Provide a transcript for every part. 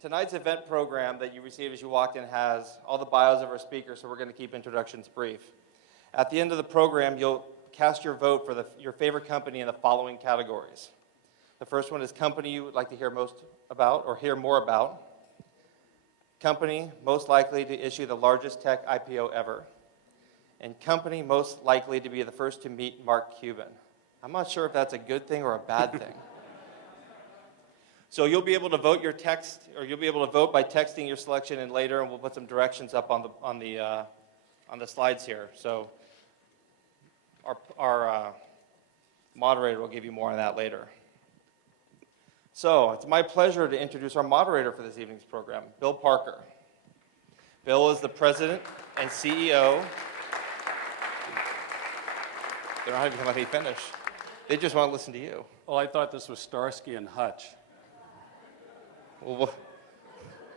Tonight's event program that you received as you walked in has all the bios of our speakers, so we're going to keep introductions brief. At the end of the program, you'll cast your vote for your favorite company in the following categories. The first one is company you would like to hear most about or hear more about. Company most likely to issue the largest tech IPO ever. And company most likely to be the first to meet Mark Cuban. I'm not sure if that's a good thing or a bad thing. So you'll be able to vote your text, or you'll be able to vote by texting your selection in later, and we'll put some directions up on the slides here. So our moderator will give you more on that later. So it's my pleasure to introduce our moderator for this evening's program, Bill Parker. Bill is the president and CEO. They don't even let me finish. They just want to listen to you. Oh, I thought this was Starsky and Hutch. Well,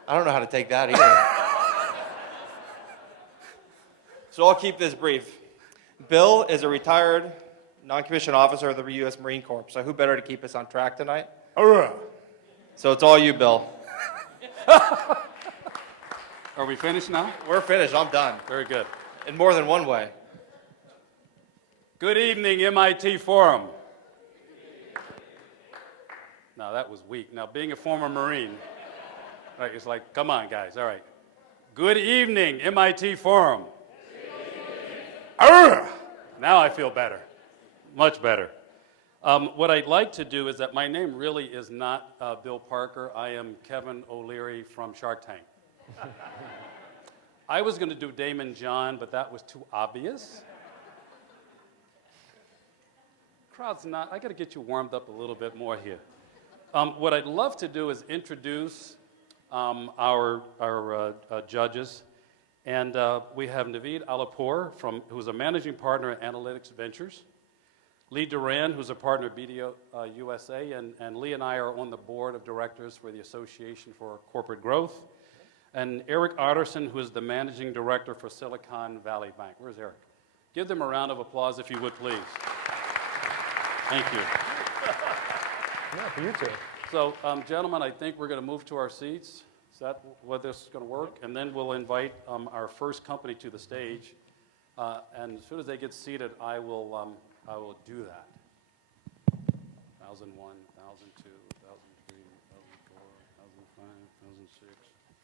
I don't know how to take that either. So I'll keep this brief. Bill is a retired non-commissioned officer of the U.S. Marine Corps, so who better to keep us on track tonight? So it's all you, Bill. Are we finished now? We're finished. I'm done. Very good. In more than one way. Good evening, MIT Forum. Now, that was weak. Now, being a former Marine, right, it's like, come on, guys, all right. Good evening, MIT Forum. Now I feel better, much better. What I'd like to do is that my name really is not Bill Parker. I am Kevin O'Leary from Shark Tank. I was going to do Damon John, but that was too obvious. Crowd's not, I got to get you warmed up a little bit more here. What I'd love to do is introduce our judges. And we have Naveed Alipur, who's a managing partner at Analytics Ventures. Lee Duran, who's a partner at BDO USA. And Lee and I are on the board of directors for the Association for Corporate Growth. And Eric Otterson, who is the managing director for Silicon Valley Bank. Where's Eric? Give them a round of applause if you would, please. Thank you. Yeah, for you too. So, gentlemen, I think we're going to move to our seats. Is that what this is going to work? And then we'll invite our first company to the stage. And as soon as they get seated, I will do that. 1001, 1002, 1003, 1004, 1005, 1006.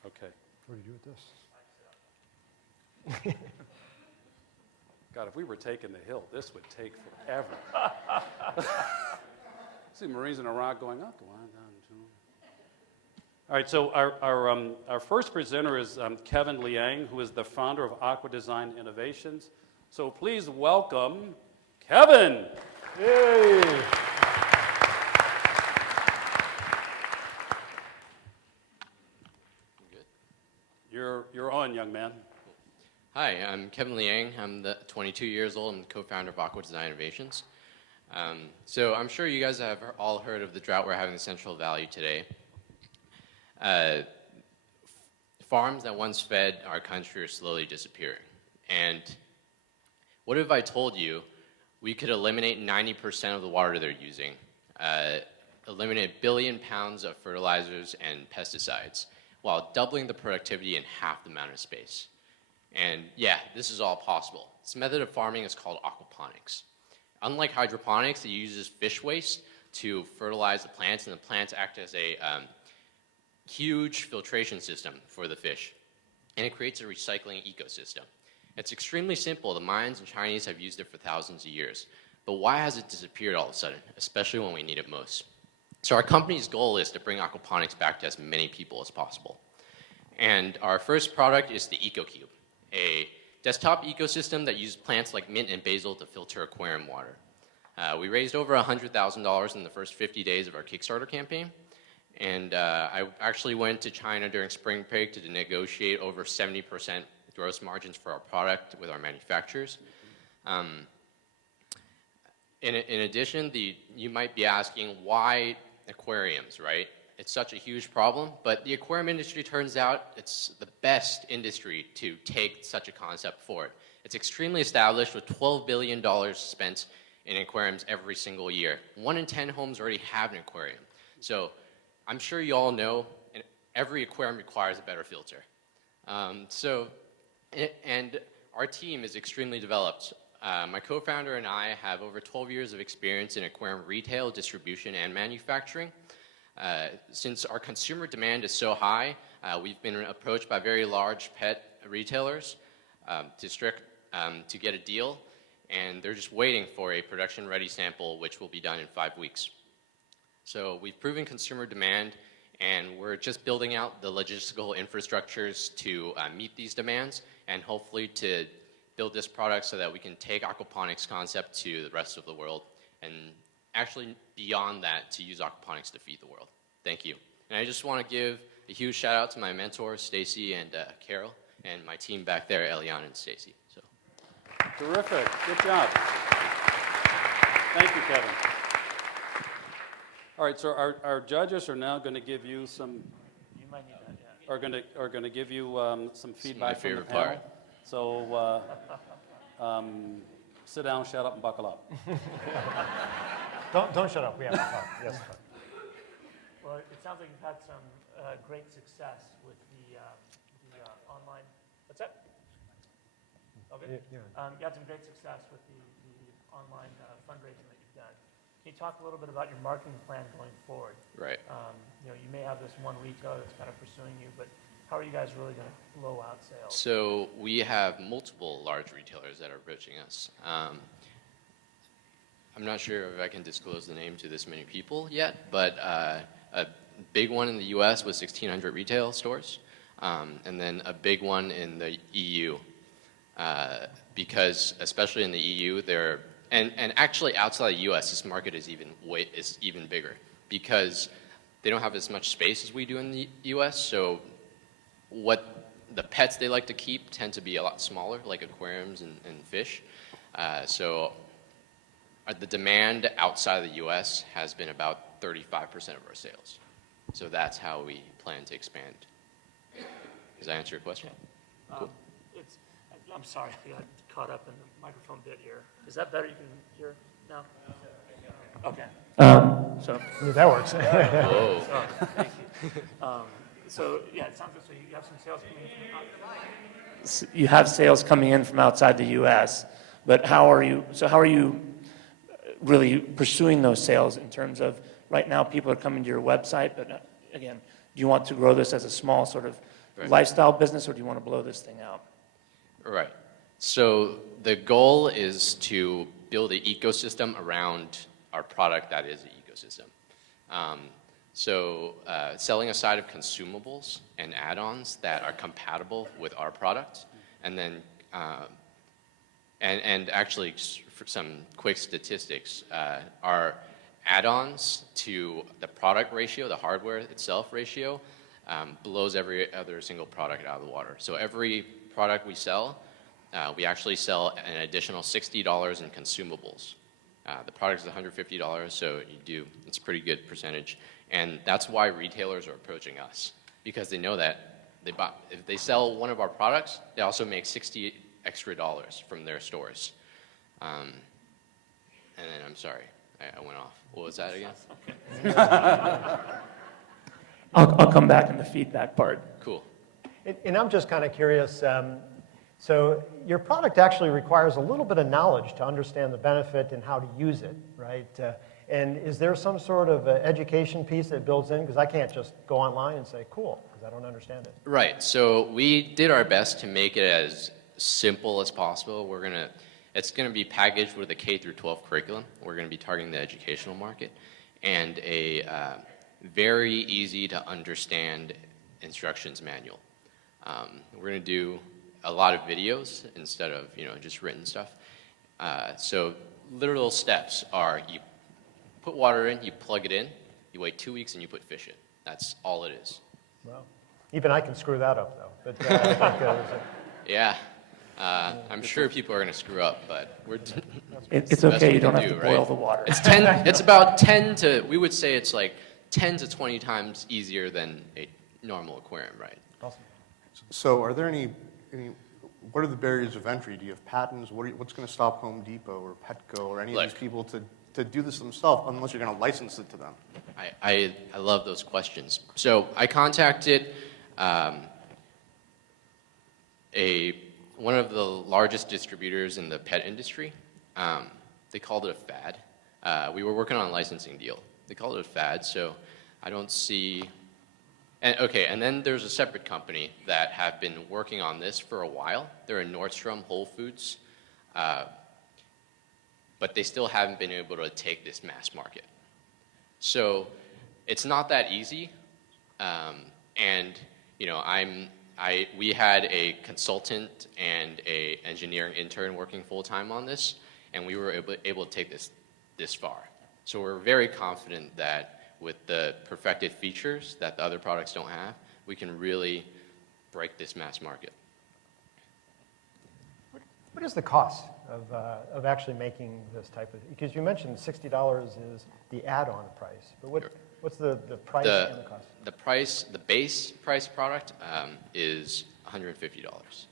Okay. What do you do with this? God, if we were taking the hill, this would take forever. See Marines in Iraq going up, one, down, two. All right, so our first presenter is Kevin Liang, who is the founder of Aqua Design Innovations. So please welcome Kevin. Yay! Good. You're on, young man. Hi, I'm Kevin Liang. I'm 22 years old. I'm the co-founder of Aqua Design Innovations. So I'm sure you guys have all heard of the drought we're having in the Central Valley today. Farms that once fed our country are slowly disappearing. And what if I told you we could eliminate 90% of the water they're using, eliminate 1 billion pounds of fertilizers and pesticides, while doubling the productivity in half the amount of space? And yeah, this is all possible. This method of farming is called aquaponics. Unlike hydroponics, it uses fish waste to fertilize the plants, and the plants act as a huge filtration system for the fish. And it creates a recycling ecosystem. It's extremely simple. The Mayans and Chinese have used it for thousands of years. But why has it disappeared all of a sudden, especially when we need it most? So our company's goal is to bring aquaponics back to as many people as possible. And our first product is the EcoCube, a desktop ecosystem that uses plants like mint and basil to filter aquarium water. We raised over $100,000 in the first 50 days of our Kickstarter campaign. And I actually went to China during spring break to negotiate over 70% gross margins for our product with our manufacturers. In addition, you might be asking, why aquariums, right? It's such a huge problem, but the aquarium industry turns out it's the best industry to take such a concept forward. It's extremely established with $12 billion spent in aquariums every single year. 1 in 10 homes already have an aquarium. So I'm sure you all know every aquarium requires a better filter. And our team is extremely developed. My co-founder and I have over 12 years of experience in aquarium retail, distribution, and manufacturing. Since our consumer demand is so high, we've been approached by very large pet retailers to get a deal, and they're just waiting for a production-ready sample, which will be done in 5 weeks. So we've proven consumer demand, and we're just building out the logistical infrastructures to meet these demands, and hopefully to build this product so that we can take aquaponics concept to the rest of the world, and actually beyond that, to use aquaponics to feed the world. Thank you. And I just want to give a huge shout out to my mentors, Stacy and Carol, and my team back there, Eliana and Stacy. So. Terrific. Good job. Thank you, Kevin. All right, so our judges are now going to give you some. You might need that, yeah. Are going to give you some feedback from the favorite panel. part. So sit down, shut up, and buckle up. Don't shut up. We have to talk. Yes. Sir. Well, it sounds like you've had some great success with the online. What's that? Okay. Yeah. You had some great success with the online fundraising that you've done. Can you talk a little bit about your marketing plan going forward? Right. You may have this one retailer that's kind of pursuing you, but how are you guys really going to blow out sales? So we have multiple large retailers that are approaching us. I'm not sure if I can disclose the name to this many people yet, but a big one in the US was 1,600 retail stores, and then a big one in the EU, because especially in the EU, and actually outside the US, this market is even bigger, because they don't have as much space as we do in the US, so what the pets they like to keep tend to be a lot smaller, like aquariums and fish. So the demand outside of the US has been about 35% of our sales. So that's how we plan to expand. Does that answer your question? Cool. I'm sorry, I got caught up in the microphone bit here. Is that better? You can hear now? Okay. Yeah, that works. Whoa. Thank you. So yeah, it sounds like so you have some sales coming in. You have sales coming in from outside the U.S., but how are you really pursuing those sales in terms of right now people are coming to your website, but again, do you want to grow this as a small sort of lifestyle business, or do you want to blow this thing out? Right. So the goal is to build an ecosystem around our product that is an ecosystem. Selling a side of consumables and add-ons that are compatible with our product, and then and actually for some quick statistics, our add-ons to the product ratio, the hardware itself ratio, blows every other single product out of the water. So every product we sell, we actually sell an additional $60 in consumables. The product is $150, so it's a pretty good percentage. And that's why retailers are approaching us, because they know that if they sell one of our products, they also make $60 extra from their stores. And then, I'm sorry, I went off. What was that again? I'll come back in the feedback part. Cool. And I'm just kind of curious. So your product actually requires a little bit of knowledge to understand the benefit and how to use it, right? And is there some sort of education piece that builds in? Because I can't just go online and say, cool, because I don't understand it. Right. So we did our best to make it as simple as possible. It's going to be packaged with a K through 12 curriculum. We're going to be targeting the educational market, and a very easy to understand instructions manual. We're going to do a lot of videos instead of just written stuff. So literal steps are: you put water in, you plug it in, you wait 2 weeks, and you put fish in. That's all it is. Well, even I can screw that up, though. But, Yeah. I'm sure people are going to screw up, but It's okay, you don't have to boil the water. It's about 10 to, we would say it's like 10 to 20 times easier than a normal aquarium, right? awesome. So are there what are the barriers of entry? Do you have patents? What's going to stop Home Depot or Petco or any of these people to to do this themselves unless you're going to license it to them? I love those questions. So I contacted one of the largest distributors in the pet industry. They called it a fad. We were working on a licensing deal. They called it a fad, so I don't see. And then there's a separate company that have been working on this for a while. They're in Nordstrom, Whole Foods, but they still haven't been able to take this mass market. So it's not that easy, and you know, we had a consultant and a engineering intern working full time on this, and we were able to take this far. So we're very confident that with the perfected features that the other products don't have, we can really break this mass market. What is the cost of actually making this type of, because you mentioned $60 is the add-on price, but what's the price and the cost? The base price product is $150.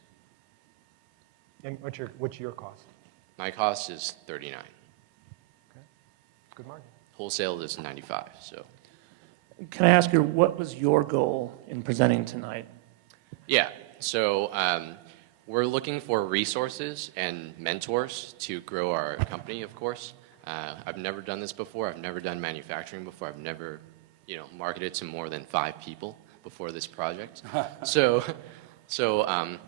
And what's your cost? My cost is $39. Okay. Good margin. Wholesale is $95. So. Can I ask you, what was your goal in presenting tonight? Yeah. So we're looking for resources and mentors to grow our company. Of course, I've never done this before. I've never done manufacturing before. I've never, marketed to more than 5 people before this project. So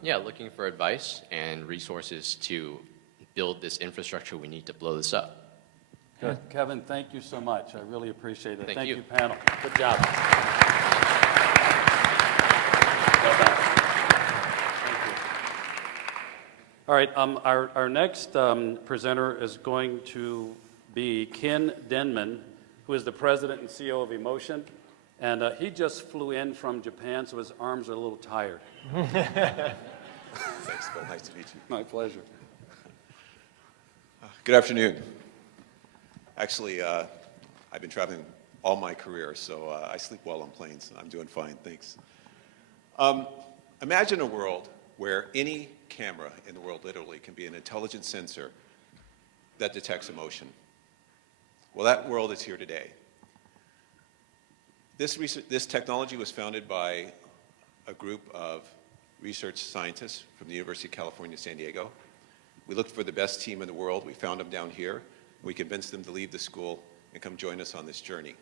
yeah, looking for advice and resources to build this infrastructure we need to blow this up. Good. Kevin, thank you so much. I really appreciate it. Thank you. Panel. Good job. Well done. Thank you. All right, our next presenter is going to be Ken Denman, who is the president and CEO of Emotion. And he just flew in from Japan, so his arms are a little tired. Thanks, Phil. Nice to meet you. My pleasure. Good afternoon. Actually, I've been traveling all my career, so I sleep well on planes. I'm doing fine, thanks. Imagine a world where any camera in the world literally can be an intelligent sensor that detects emotion. Well, that world is here today. This technology was founded by a group of research scientists from the University of California, San Diego. We looked for the best team in the world. We found them down here. We convinced them to leave the school and come join us on this journey.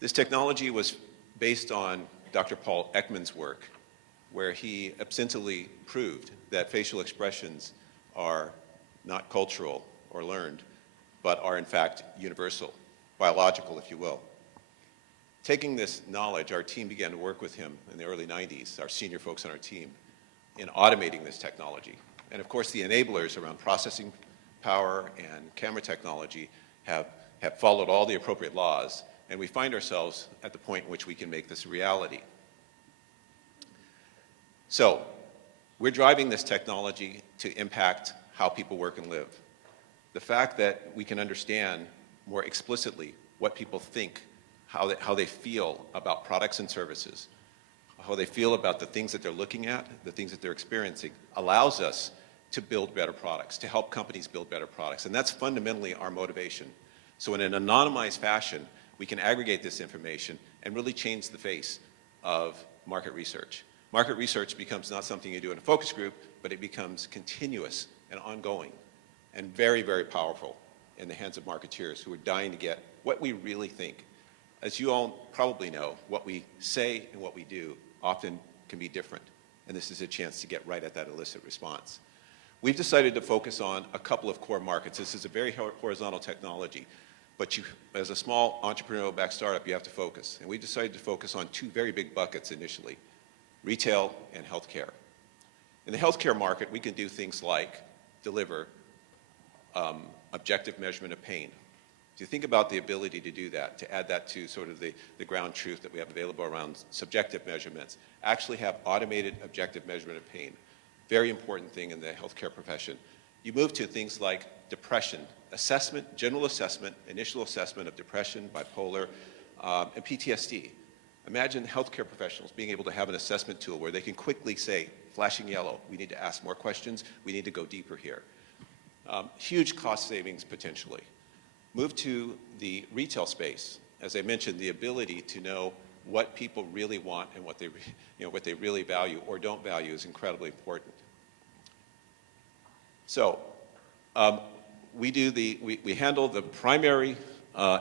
This technology was based on Dr. Paul Ekman's work, where he absently proved that facial expressions are not cultural or learned, but are in fact universal, biological, if you will. Taking this knowledge, our team began to work with him in the early 90s, our senior folks on our team, in automating this technology. And of course, the enablers around processing power and camera technology have followed all the appropriate laws, and we find ourselves at the point in which we can make this a reality. So, we're driving this technology to impact how people work and live. The fact that we can understand more explicitly what people think, how they feel about products and services, how they feel about the things that they're looking at, the things that they're experiencing, allows us to build better products, to help companies build better products. And that's fundamentally our motivation. So in an anonymized fashion, we can aggregate this information and really change the face of market research. Market research becomes not something you do in a focus group, but it becomes continuous and ongoing and very, very powerful in the hands of marketeers who are dying to get what we really think. As you all probably know, what we say and what we do often can be different. And this is a chance to get right at that illicit response. We've decided to focus on a couple of core markets. This is a very horizontal technology, but as a small entrepreneurial-backed startup, you have to focus. And we decided to focus on 2 very big buckets initially, retail and healthcare. In the healthcare market, we can do things like deliver objective measurement of pain. If you think about the ability to do that, to add that to sort of the ground truth that we have available around subjective measurements, actually have automated objective measurement of pain. Very important thing in the healthcare profession. You move to things like depression, assessment, general assessment, initial assessment of depression, bipolar, and PTSD. Imagine healthcare professionals being able to have an assessment tool where they can quickly say, flashing yellow, we need to ask more questions, we need to go deeper here. Huge cost savings potentially. Move to the retail space. As I mentioned, the ability to know what people really want and what they really value or don't value is incredibly important. So we handle the primary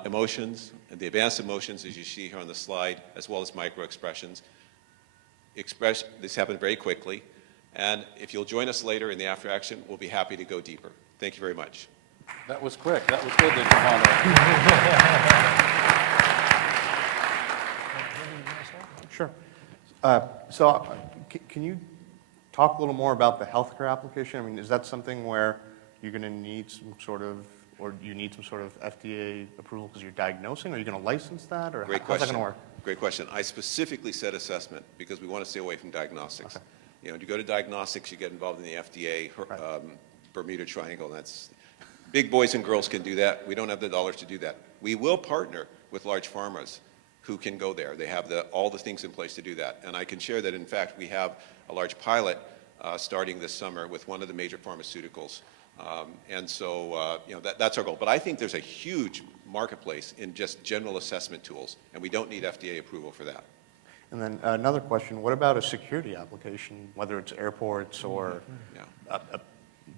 emotions and the advanced emotions, as you see here on the slide, as well as micro expressions. This happened very quickly, and if you'll join us later in the after action, we'll be happy to go deeper. Thank you very much. That was quick. That was good, Mr. Sure. Can you talk a little more about the healthcare application? I mean, is that something where you're going to need some sort of, or you need some sort of FDA approval because you're diagnosing? Are you going to license that, or Great how's question. that going to work? Great question. I specifically said assessment because we want to stay away from diagnostics. Okay. You know, you go to diagnostics, you get involved in the FDA Bermuda Triangle. And that's big boys and girls can do that. We don't have the dollars to do that. We will partner with large pharmas who can go there. They have all the things in place to do that. And I can share that, in fact, we have a large pilot starting this summer with one of the major pharmaceuticals. That's our goal. But I think there's a huge marketplace in just general assessment tools, and we don't need FDA approval for that. And then another question, what about a security application, whether it's airports or a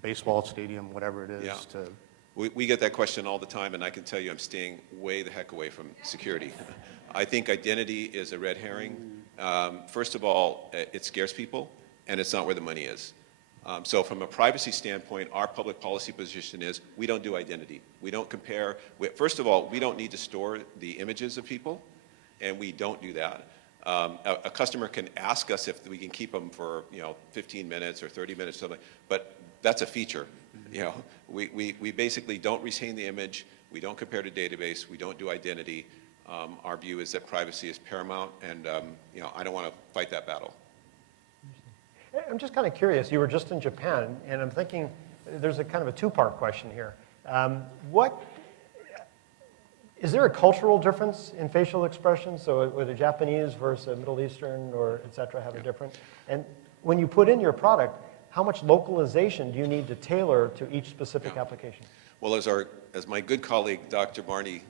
baseball stadium, whatever it is? Yeah. To We get that question all the time, and I can tell you I'm staying way the heck away from security. I think identity is a red herring. First of all, it scares people, and it's not where the money is. So from a privacy standpoint, our public policy position is we don't do identity. We don't compare. First of all, we don't need to store the images of people, and we don't do that. A customer can ask us if we can keep them for 15 minutes or 30 minutes or something, but that's a feature. We basically don't retain the image. We don't compare to database. We don't do identity. Our view is that privacy is paramount, and I don't want to fight that battle. I'm just kind of curious. You were just in Japan, and I'm thinking there's a kind of a two-part question here. Is there a cultural difference in facial expressions? So whether Japanese versus Middle Eastern or et cetera have a different? And when you put in your product, how much localization do you need to tailor to each specific application? Well, as my good colleague, Dr. Barney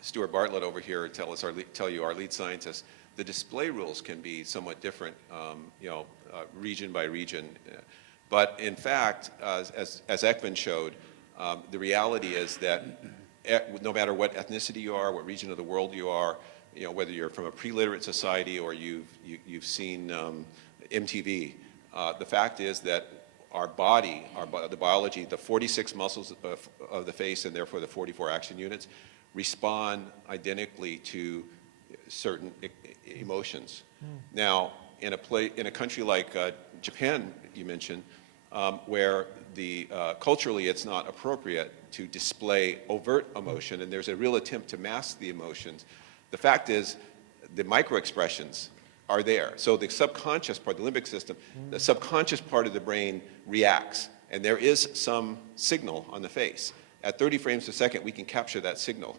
Stuart Bartlett over here tell you, our lead scientist, the display rules can be somewhat different, region by region. But in fact, as Ekman showed, the reality is that no matter what ethnicity you are, what region of the world you are, whether you're from a pre-literate society or you've seen MTV, the fact is that our body, the biology, the 46 muscles of the face and therefore the 44 action units respond identically to certain emotions. Now, in a country like Japan, you mentioned, where culturally it's not appropriate to display overt emotion, and there's a real attempt to mask the emotions. The fact is, the micro-expressions are there. So the subconscious part, the limbic system, the subconscious part of the brain reacts, and there is some signal on the face. At 30 frames a second, we can capture that signal.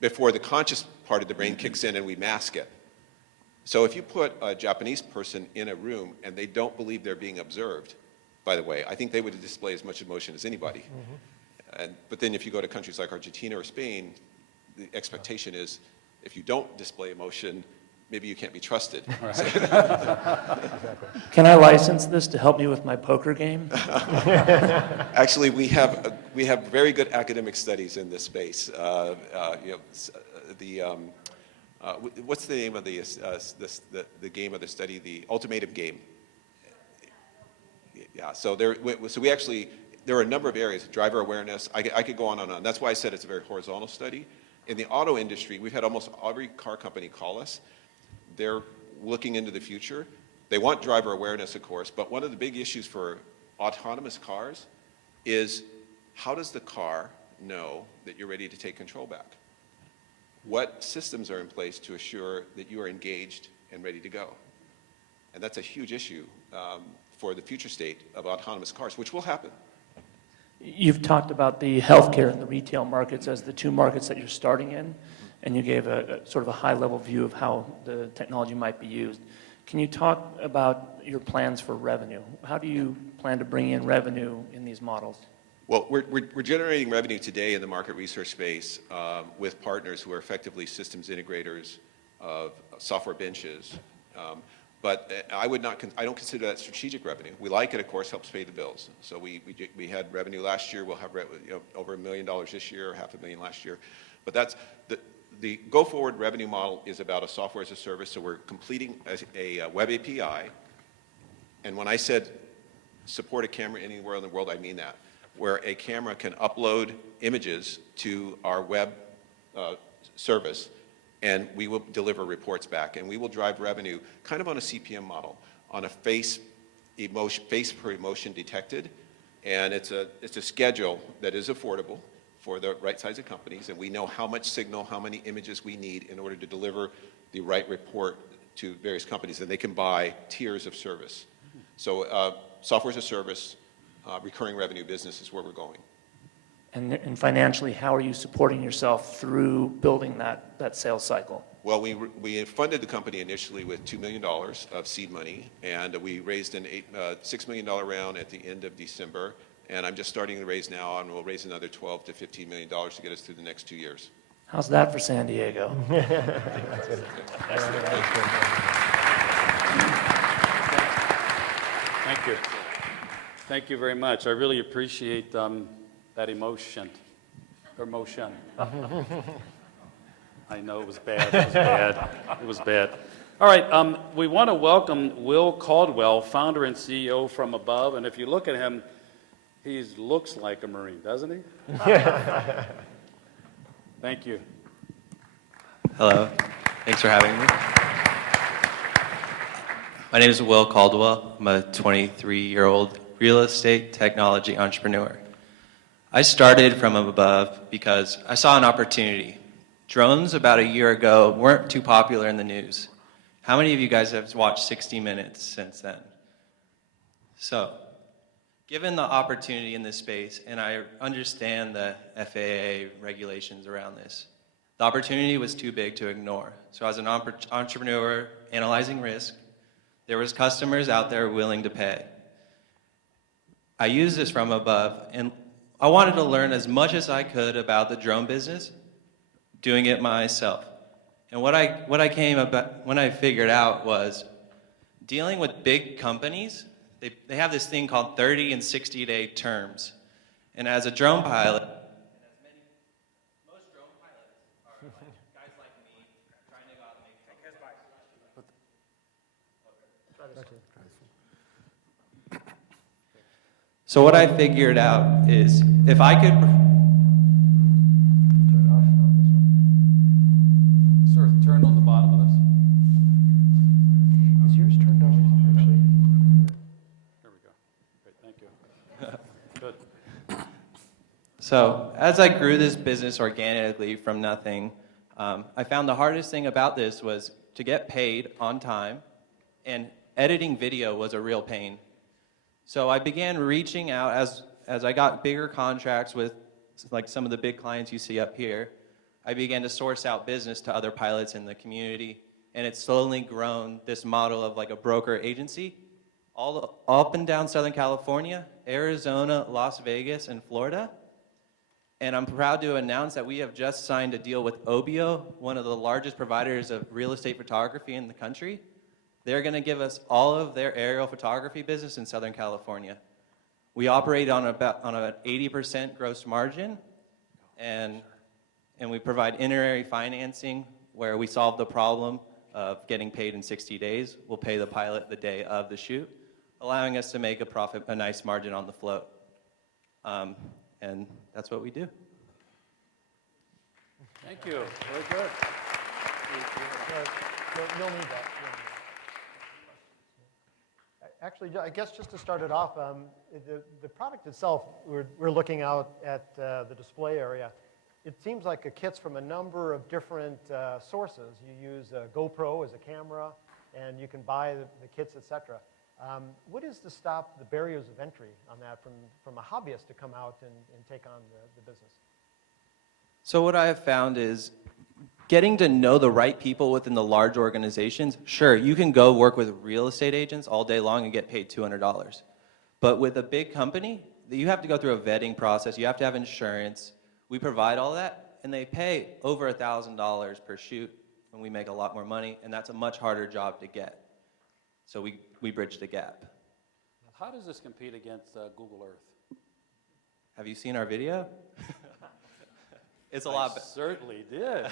Before the conscious part of the brain kicks in and we mask it. So if you put a Japanese person in a room and they don't believe they're being observed, by the way, I think they would display as much emotion as anybody. But then if you go to countries like Argentina or Spain, the expectation is if you don't display emotion, maybe you can't be trusted. Can I license this to help me with my poker game? Actually, we have very good academic studies in this space. What's the name of the game of the study? The ultimatum game. Yeah. So there are a number of areas. Driver awareness. I could go on and on. That's why I said it's a very horizontal study. In the auto industry, we've had almost every car company call us. They're looking into the future. They want driver awareness, of course, but one of the big issues for autonomous cars is how does the car know that you're ready to take control back? What systems are in place to assure that you are engaged and ready to go? And that's a huge issue for the future state of autonomous cars, which will happen. You've talked about the healthcare and the retail markets as the two markets that you're starting in, and you gave a sort of a high-level view of how the technology might be used. Can you talk about your plans for revenue? How do you plan to bring in revenue in these models? Well, we're generating revenue today in the market research space with partners who are effectively systems integrators of software benches. But I don't consider that strategic revenue. We like it, of course, helps pay the bills. So we had revenue last year. We'll have over $1 million this year, $500,000 last year. But that's the go-forward revenue model is about a software as a service. So we're completing a web API. And when I said support a camera anywhere in the world, I mean that. Where a camera can upload images to our web service, and we will deliver reports back, and we will drive revenue kind of on a CPM model, on a face per emotion detected, and it's a schedule that is affordable for the right size of companies, and we know how much signal, how many images we need in order to deliver the right report to various companies, and they can buy tiers of service. So software as a service, recurring revenue business is where we're going. And financially, how are you supporting yourself through building that sales cycle? Well, we funded the company initially with $2 million of seed money, and we raised an $6 million round at the end of December, and I'm just starting to raise now, and we'll raise another $12 to $15 million to get us through the next 2 years. How's that for San Diego? Thank you. Thank you very much. I really appreciate that emotion. I know it was bad. It was bad. It was bad. All right. We want to welcome Will Caldwell, founder and CEO from Above. And if you look at him, he looks like a Marine, doesn't he? Thank you. Hello. Thanks for having me. My name is Will Caldwell. I'm a 23-year-old real estate technology entrepreneur. I started from Above because I saw an opportunity. Drones about a year ago weren't too popular in the news. How many of you guys have watched 60 Minutes since then? So, given the opportunity in this space, and I understand the FAA regulations around this, the opportunity was too big to ignore. So as an entrepreneur analyzing risk, there was customers out there willing to pay. I used this from Above, and I wanted to learn as much as I could about the drone business, doing it myself. And what I figured out was dealing with big companies, they have this thing called 30 and 60-day terms. And as a drone pilot, most drone pilots are like guys like me trying to go out and make So what I figured out is if I could Sir, turn on the bottom of this. Is yours turned on, actually? There we go. Great, thank you. Good. So as I grew this business organically from nothing, I found the hardest thing about this was to get paid on time, and editing video was a real pain. So I began reaching out as I got bigger contracts with like some of the big clients you see up here. I began to source out business to other pilots in the community, and it's slowly grown this model of like a broker agency all up and down Southern California, Arizona, Las Vegas, and Florida. And I'm proud to announce that we have just signed a deal with Obio, one of the largest providers of real estate photography in the country. They're going to give us all of their aerial photography business in Southern California. We operate on an 80% gross margin, and we provide interarea financing where we solve the problem of getting paid in 60 days. We'll pay the pilot the day of the shoot, allowing us to make a profit, a nice margin on the float. And that's what we do. Thank you. Very good. You'll need that. Actually, I guess just to start it off, the product itself, we're looking out at the display area. It seems like it kits from a number of different sources. You use a GoPro as a camera, and you can buy the kits, etc. What is to stop the barriers of entry on that from a hobbyist to come out and take on the business? So what I have found is getting to know the right people within the large organizations. Sure, you can go work with real estate agents all day long and get paid $200. But with a big company, you have to go through a vetting process. You have to have insurance. We provide all that, and they pay over $1,000 per shoot, and we make a lot more money, and that's a much harder job to get. So we bridge the gap. How does this compete against Google Earth? Have you seen our video? It's a I lot. certainly did.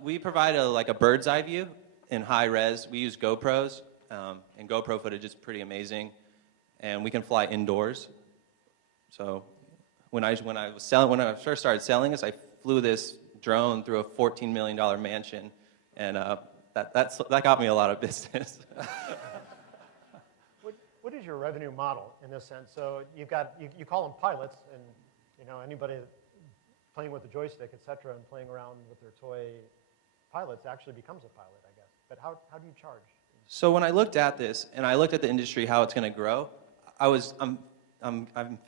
We provide a bird's eye view in high res. We use GoPros, and GoPro footage is pretty amazing, and we can fly indoors. So when I first started selling this, I flew this drone through a $14 million mansion, and that got me a lot of business. What is your revenue model in this sense? So you've got, you call them pilots, and anybody playing with the joystick, et cetera, and playing around with their toy pilots actually becomes a pilot, I guess. But how do you charge? So when I looked at this, and I looked at the industry, how it's going to grow, I'm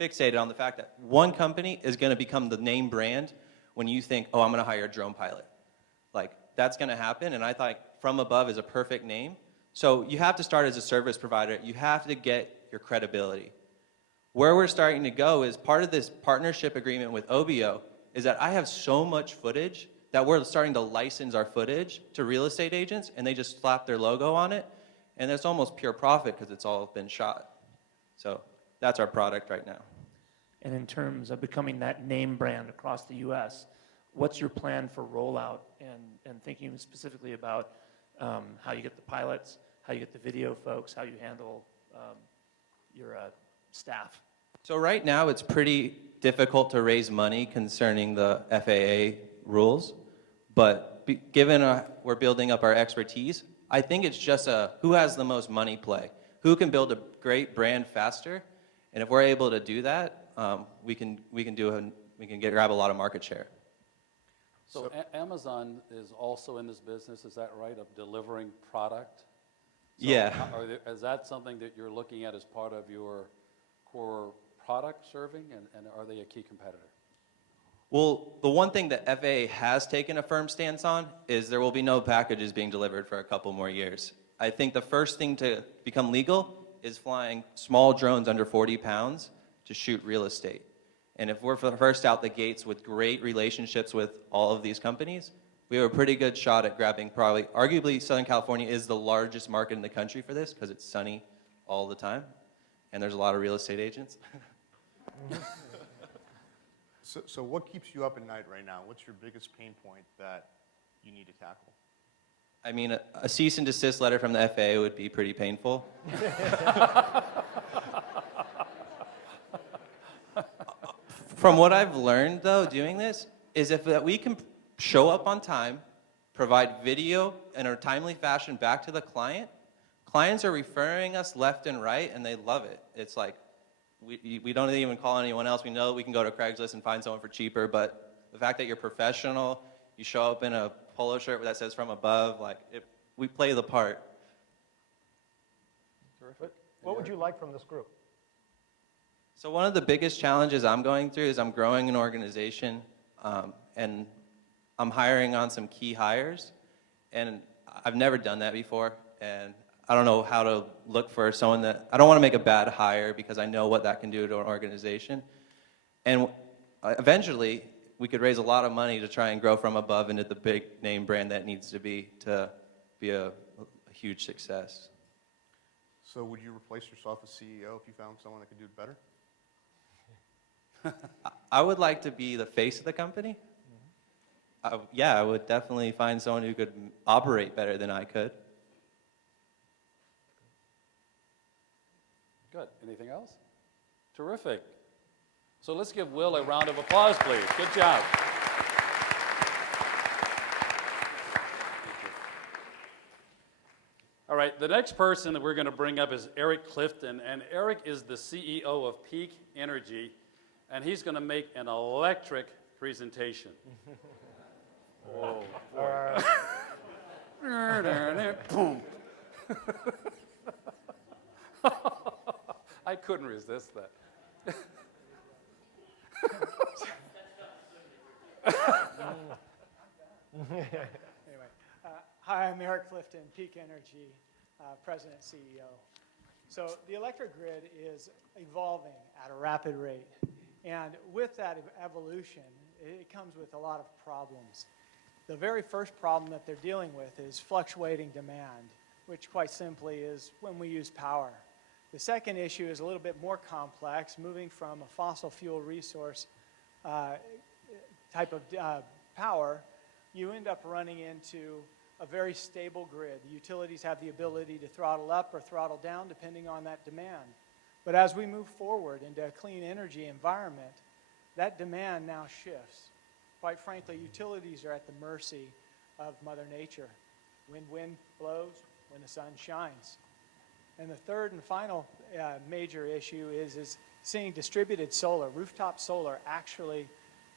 fixated on the fact that one company is going to become the name brand when you think, oh, I'm going to hire a drone pilot. Like, that's going to happen, and I thought From Above is a perfect name. So you have to start as a service provider. You have to get your credibility. Where we're starting to go is part of this partnership agreement with OBO is that I have so much footage that we're starting to license our footage to real estate agents, and they just slap their logo on it, and it's almost pure profit because it's all been shot. So that's our product right now. And in terms of becoming that name brand across the U.S., what's your plan for rollout and thinking specifically about how you get the pilots, how you get the video folks, how you handle your staff? So right now it's pretty difficult to raise money concerning the FAA rules, but given we're building up our expertise, I think it's just who has the most money play, who can build a great brand faster, and if we're able to do that, we can grab a lot of market share. So Amazon is also in this business, is that right, of delivering product? So Yeah. Is that something that you're looking at as part of your core product serving, and are they a key competitor? Well, the one thing that FAA has taken a firm stance on is there will be no packages being delivered for a couple more years. I think the first thing to become legal is flying small drones under 40 pounds to shoot real estate. And if we're first out the gates with great relationships with all of these companies, we have a pretty good shot at grabbing arguably Southern California is the largest market in the country for this because it's sunny all the time, and there's a lot of real estate agents. So what keeps you up at night right now? What's your biggest pain point that you need to tackle? I mean, a cease and desist letter from the FAA would be pretty painful. From what I've learned, though, doing this, is that we can show up on time, provide video in a timely fashion back to the client, clients are referring us left and right, and they love it. It's like, we don't even call anyone else. We know we can go to Craigslist and find someone for cheaper, but the fact that you're professional, you show up in a polo shirt that says From Above, we play the part. Terrific. What would you like from this group? So one of the biggest challenges I'm going through is I'm growing an organization, and I'm hiring on some key hires, and I've never done that before, and I don't know how to look for someone that, I don't want to make a bad hire because I know what that can do to an organization. And eventually, we could raise a lot of money to try and grow From Above into the big name brand that needs to be a huge success. So would you replace yourself as CEO if you found someone that could do it better? I would like to be the face of the company. Yeah, I would definitely find someone who could operate better than I could. Good. Anything else? Terrific. So let's give Will a round of applause, please. Good job. All right, the next person that we're going to bring up is Eric Clifton, and Eric is the CEO of Peak Energy, and he's going to make an electric presentation. Oh, boom. I couldn't resist that. Anyway, hi, I'm Eric Clifton, Peak Energy, President and CEO. So the electric grid is evolving at a rapid rate. And with that evolution, it comes with a lot of problems. The very first problem that they're dealing with is fluctuating demand, which quite simply is when we use power. The second issue is a little bit more complex, moving from a fossil fuel resource type of power, you end up running into a very stable grid. The utilities have the ability to throttle up or throttle down depending on that demand. But as we move forward into a clean energy environment, that demand now shifts. Quite frankly, utilities are at the mercy of Mother Nature. When wind blows, when the sun shines. And the third and final major issue is seeing distributed solar. Rooftop solar actually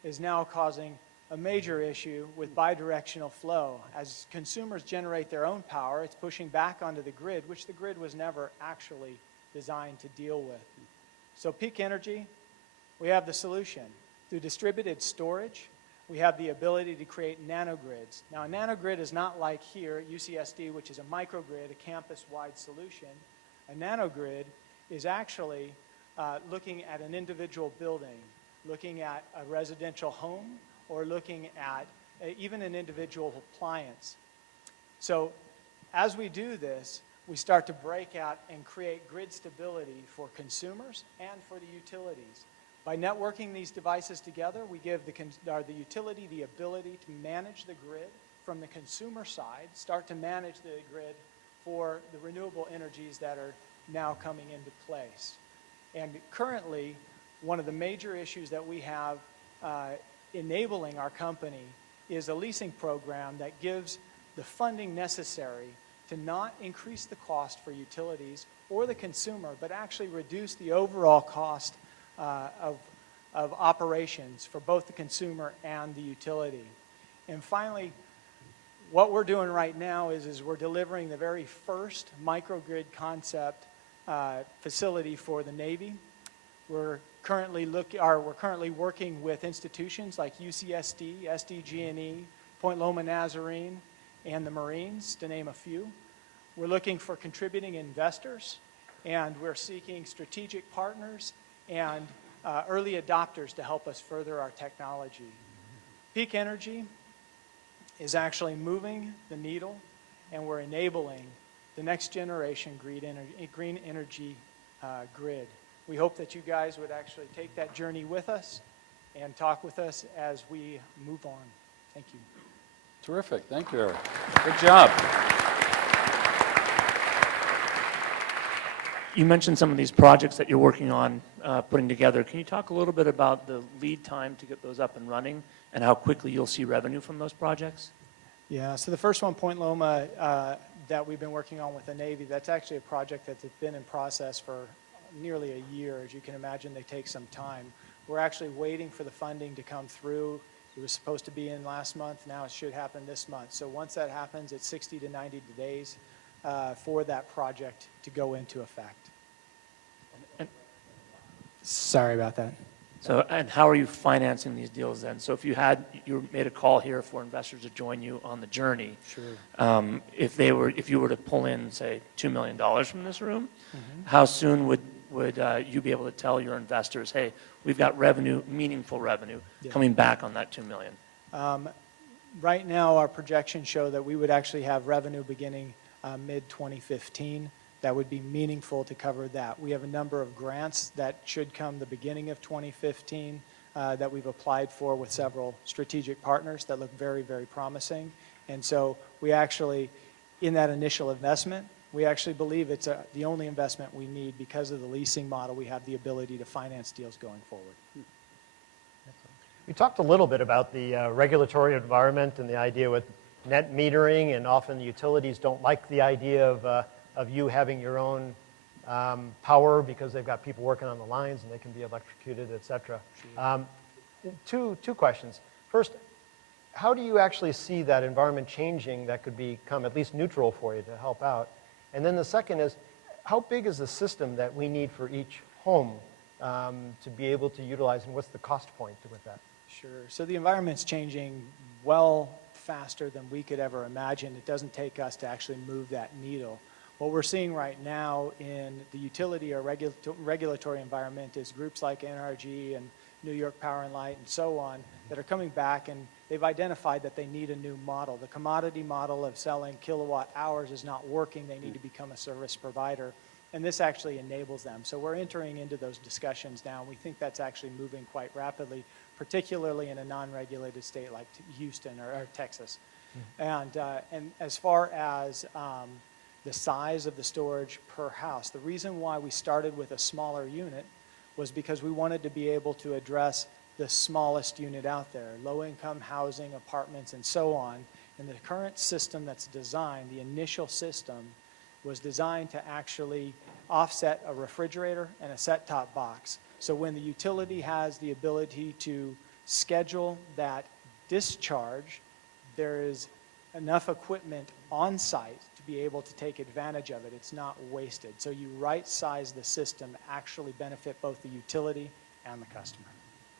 is now causing a major issue with bidirectional flow. As consumers generate their own power, it's pushing back onto the grid, which the grid was never actually designed to deal with. So peak energy, we have the solution. Through distributed storage, we have the ability to create nanogrids. Now, a nanogrid is not like here at UCSD, which is a microgrid, a campus-wide solution. A nanogrid is actually looking at an individual building, looking at a residential home, or looking at even an individual appliance. So as we do this, we start to break out and create grid stability for consumers and for the utilities. By networking these devices together, we give the utility the ability to manage the grid from the consumer side, start to manage the grid for the renewable energies that are now coming into place. And currently, one of the major issues that we have enabling our company is a leasing program that gives the funding necessary to not increase the cost for utilities or the consumer, but actually reduce the overall cost of operations for both the consumer and the utility. And finally, what we're doing right now is we're delivering the very first microgrid concept facility for the Navy. We're currently working with institutions like UCSD, SDG&E, Point Loma Nazarene, and the Marines, to name a few. We're looking for contributing investors, and we're seeking strategic partners and early adopters to help us further our technology. Peak energy is actually moving the needle, and we're enabling the next generation green energy grid. We hope that you guys would actually take that journey with us and talk with us as we move on. Thank you. Terrific. Thank you, Eric. Good job. You mentioned some of these projects that you're working on putting together. Can you talk a little bit about the lead time to get those up and running and how quickly you'll see revenue from those projects? Yeah, so the first one, Point Loma, that we've been working on with the Navy, that's actually a project that's been in process for nearly a year. As you can imagine, they take some time. We're actually waiting for the funding to come through. It was supposed to be in last month. Now it should happen this month. So once that happens, it's 60 to 90 days for that project to go into effect. Sorry about that. So, and how are you financing these deals then? So if you made a call here for investors to join you on the journey. Sure. If you were to pull in, say, $2 million from this room, how soon would you be able to tell your investors, hey, we've got revenue, meaningful revenue, coming back on that $2 million? Right now, our projections show that we would actually have revenue beginning mid-2015. That would be meaningful to cover that. We have a number of grants that should come the beginning of 2015 that we've applied for with several strategic partners that look very, very promising. And so we actually, in that initial investment, we actually believe it's the only investment we need because of the leasing model. We have the ability to finance deals going forward. We talked a little bit about the regulatory environment and the idea with net metering, and often the utilities don't like the idea of you having your own power because they've got people working on the lines and they can be electrocuted, et cetera. Two questions. First, how do you actually see that environment changing that could become at least neutral for you to help out? And then the second is, how big is the system that we need for each home to be able to utilize, and what's the cost point with that? Sure. So the environment's changing well faster than we could ever imagine. It doesn't take us to actually move that needle. What we're seeing right now in the utility or regulatory environment is groups like NRG and New York Power and Light and so on that are coming back, and they've identified that they need a new model. The commodity model of selling kilowatt hours is not working. They need to become a service provider, and this actually enables them. So we're entering into those discussions now, and we think that's actually moving quite rapidly, particularly in a non-regulated state like Houston or Texas. And as far as the size of the storage per house, the reason why we started with a smaller unit was because we wanted to be able to address the smallest unit out there, low-income housing, apartments, and so on. And the current system that's designed, the initial system, was designed to actually offset a refrigerator and a set-top box. So when the utility has the ability to schedule that discharge, there is enough equipment on site to be able to take advantage of it. It's not wasted. So you right-size the system to actually benefit both the utility and the customer.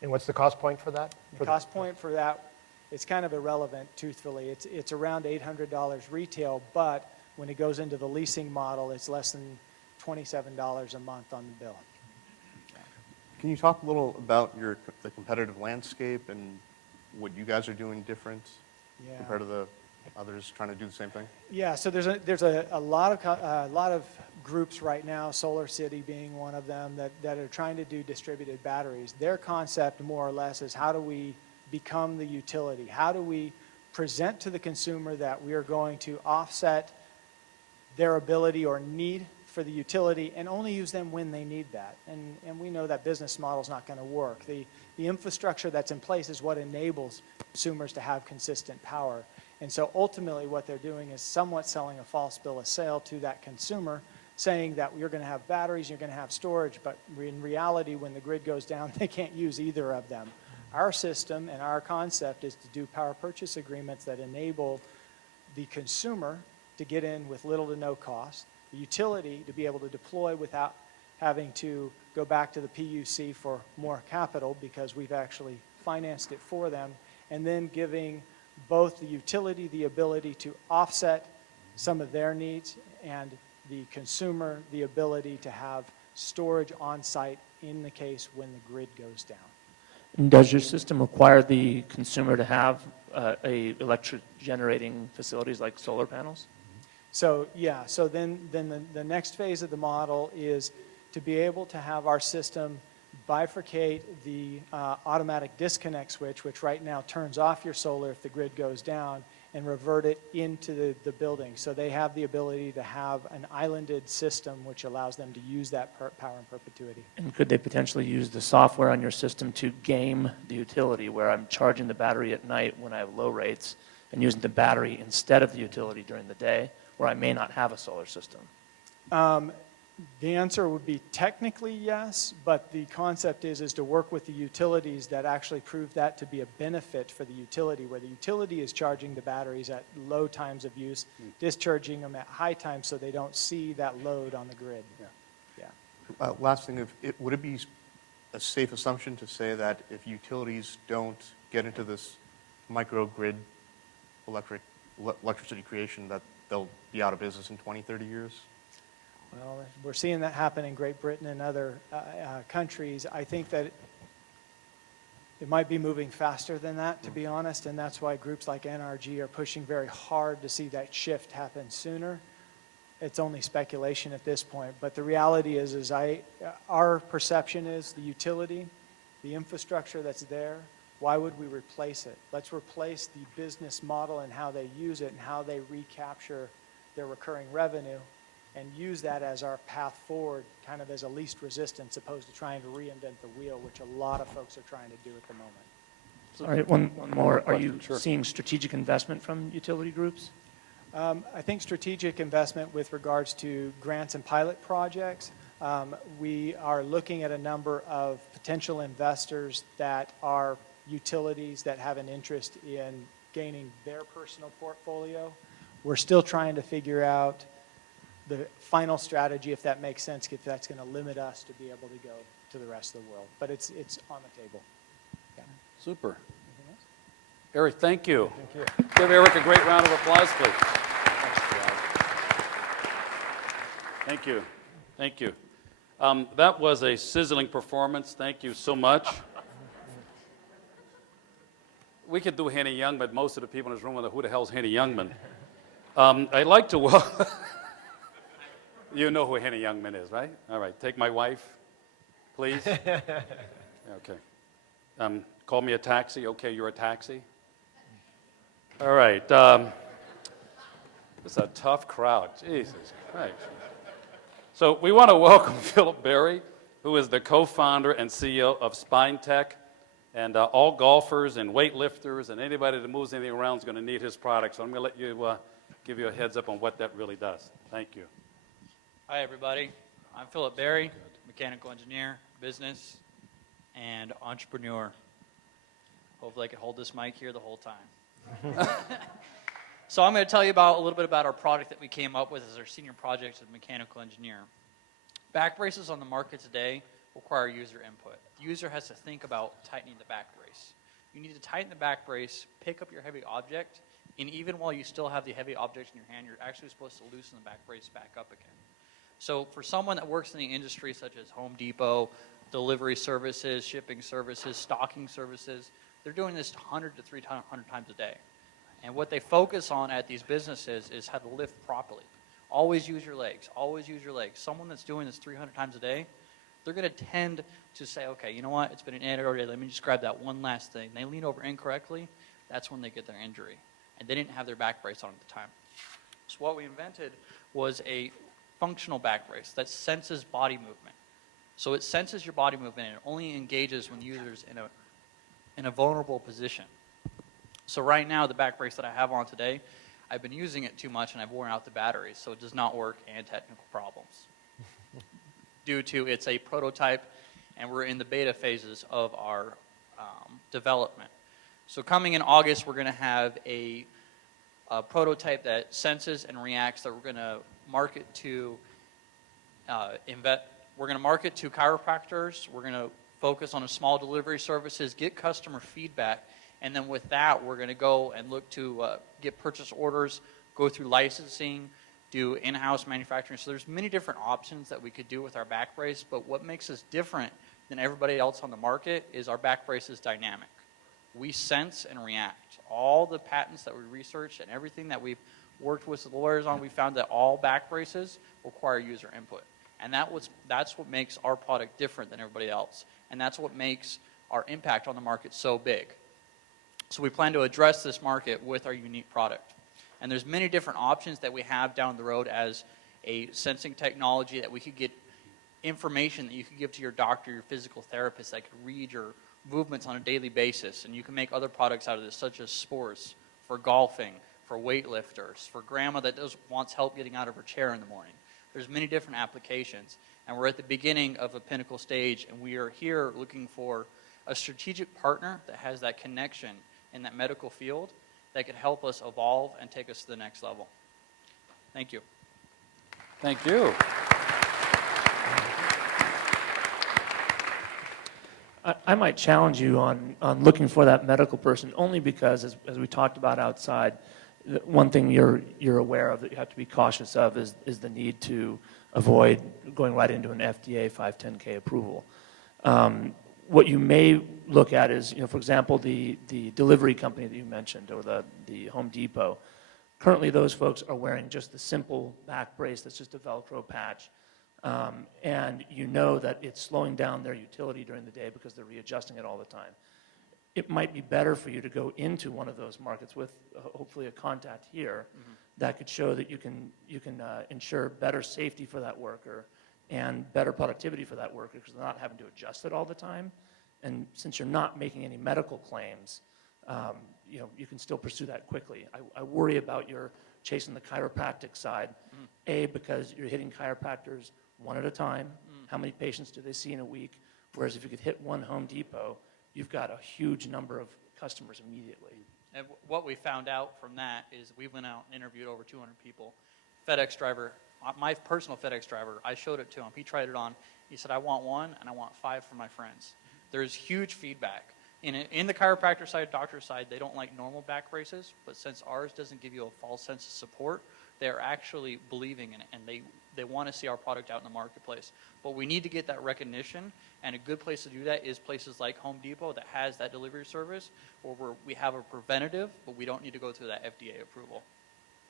And what's the cost point for that? The cost point for that, it's kind of irrelevant, truthfully. It's around $800 retail, but when it goes into the leasing model, it's less than $27 a month on the bill. Can you talk a little about the competitive landscape and what you guys are doing different compared to the others trying to do the same thing? Yeah, so there's a lot of groups right now, Solar City being one of them, that are trying to do distributed batteries. Their concept, more or less, is how do we become the utility? How do we present to the consumer that we are going to offset their ability or need for the utility and only use them when they need that? And we know that business model is not going to work. The infrastructure that's in place is what enables consumers to have consistent power. And so ultimately what they're doing is somewhat selling a false bill of sale to that consumer, saying that you're going to have batteries, you're going to have storage, but in reality, when the grid goes down, they can't use either of them. Our system and our concept is to do power purchase agreements that enable the consumer to get in with little to no cost, the utility to be able to deploy without having to go back to the PUC for more capital because we've actually financed it for them, and then giving both the utility the ability to offset some of their needs and the consumer the ability to have storage on site in the case when the grid goes down. And does your system require the consumer to have electric generating facilities like solar panels? So yeah, so then the next phase of the model is to be able to have our system bifurcate the automatic disconnect switch, which right now turns off your solar if the grid goes down, and revert it into the building. So they have the ability to have an islanded system which allows them to use that power in perpetuity. And could they potentially use the software on your system to game the utility where I'm charging the battery at night when I have low rates and using the battery instead of the utility during the day where I may not have a solar system? The answer would be technically yes, but the concept is to work with the utilities that actually prove that to be a benefit for the utility, where the utility is charging the batteries at low times of use, discharging them at high times so they don't see that load on the grid. Yeah. Last thing, would it be a safe assumption to say that if utilities don't get into this microgrid electricity creation, that they'll be out of business in 20, 30 years? Well, we're seeing that happen in Great Britain and other countries. I think that it might be moving faster than that, to be honest, and that's why groups like NRG are pushing very hard to see that shift happen sooner. It's only speculation at this point, but the reality is our perception is the utility, the infrastructure that's there, why would we replace it? Let's replace the business model and how they use it and how they recapture their recurring revenue, and use that as our path forward, kind of as a least resistance, opposed to trying to reinvent the wheel, which a lot of folks are trying to do at the moment. All right, one more. Are you seeing strategic investment from utility groups? I think strategic investment with regards to grants and pilot projects. We are looking at a number of potential investors that are utilities that have an interest in gaining their personal portfolio. We're still trying to figure out the final strategy, if that makes sense, if that's going to limit us to be able to go to the rest of the world. But it's on the table. Yeah. Super. Eric, thank you. Thank you. Give Eric a great round of applause, please. Thank you. Thank you. That was a sizzling performance. Thank you so much. We could do Henny Young, but most of the people in this room are who the hell's Henny Youngman? I'd like to welcome. You know who Henny Youngman is, right? All right. Take my wife, please. Okay. Call me a taxi. Okay, you're a taxi. All right. It's a tough crowd. Jesus Christ. So we want to welcome Philip Berry, who is the co-founder and CEO of Spine Tech. And all golfers and weightlifters and anybody that moves anything around is going to need his product. So I'm going to let you give you a heads up on what that really does. Thank you. Hi, everybody. I'm Philip Berry, mechanical engineer, business, and entrepreneur. Hopefully I can hold this mic here the whole time. So I'm going to tell you a little bit about our product that we came up with as our senior project as a mechanical engineer. Back braces on the market today require user input. The user has to think about tightening the back brace. You need to tighten the back brace, pick up your heavy object, and even while you still have the heavy object in your hand, you're actually supposed to loosen the back brace back up again. So for someone that works in the industry such as Home Depot, delivery services, shipping services, stocking services, they're doing this 100 to 300 times a day. And what they focus on at these businesses is how to lift properly. Always use your legs. Always use your legs. Someone that's doing this 300 times a day, they're going to tend to say, okay, you know what? It's been an 8 hour day. Let me just grab that one last thing. They lean over incorrectly. That's when they get their injury. And they didn't have their back brace on at the time. So what we invented was a functional back brace that senses body movement. So it senses your body movement and it only engages when the user's in a vulnerable position. So right now, the back brace that I have on today, I've been using it too much and I've worn out the batteries, so it does not work and technical problems. Due to it's a prototype and we're in the beta phases of our development. So coming in August, we're going to have a prototype that senses and reacts that we're going to market to we're going to market to chiropractors. We're going to focus on a small delivery services, get customer feedback, and then with that, we're going to go and look to get purchase orders, go through licensing, do in-house manufacturing. So there's many different options that we could do with our back brace, but what makes us different than everybody else on the market is our back brace is dynamic. We sense and react. All the patents that we researched and everything that we've worked with the lawyers on, we found that all back braces require user input. And that's what makes our product different than everybody else. And that's what makes our impact on the market so big. So we plan to address this market with our unique product. And there's many different options that we have down the road as a sensing technology that we could get information that you could give to your doctor, your physical therapist that could read your movements on a daily basis. And you can make other products out of this, such as sports, for golfing, for weightlifters, for grandma that wants help getting out of her chair in the morning. There's many different applications. And we're at the beginning of a pinnacle stage, and we are here looking for a strategic partner that has that connection in that medical field that could help us evolve and take us to the next level. Thank you. Thank you. I might challenge you on looking for that medical person only because, as we talked about outside, one thing you're aware of that you have to be cautious of is the need to avoid going right into an FDA 510K approval. What you may look at is, for example, the delivery company that you mentioned, or the Home Depot. Currently, those folks are wearing just the simple back brace that's just a Velcro patch. And you know that it's slowing down their utility during the day because they're readjusting it all the time. It might be better for you to go into one of those markets with hopefully a contact here that could show that you can ensure better safety for that worker and better productivity for that worker because they're not having to adjust it all the time. And since you're not making any medical claims, you can still pursue that quickly. I worry about your chasing the chiropractic side, because you're hitting chiropractors one at a time. How many patients do they see in a week? Whereas if you could hit one Home Depot, you've got a huge number of customers immediately. And what we found out from that is we went out and interviewed over 200 people. FedEx driver, my personal FedEx driver, I showed it to him. He tried it on. He said, I want one and I want 5 for my friends. There's huge feedback. In the chiropractor side, doctor side, they don't like normal back braces, but since ours doesn't give you a false sense of support, they're actually believing in it, and They want to see our product out in the marketplace. But we need to get that recognition, and a good place to do that is places like Home Depot that has that delivery service, where we have a preventative, but we don't need to go through that FDA approval.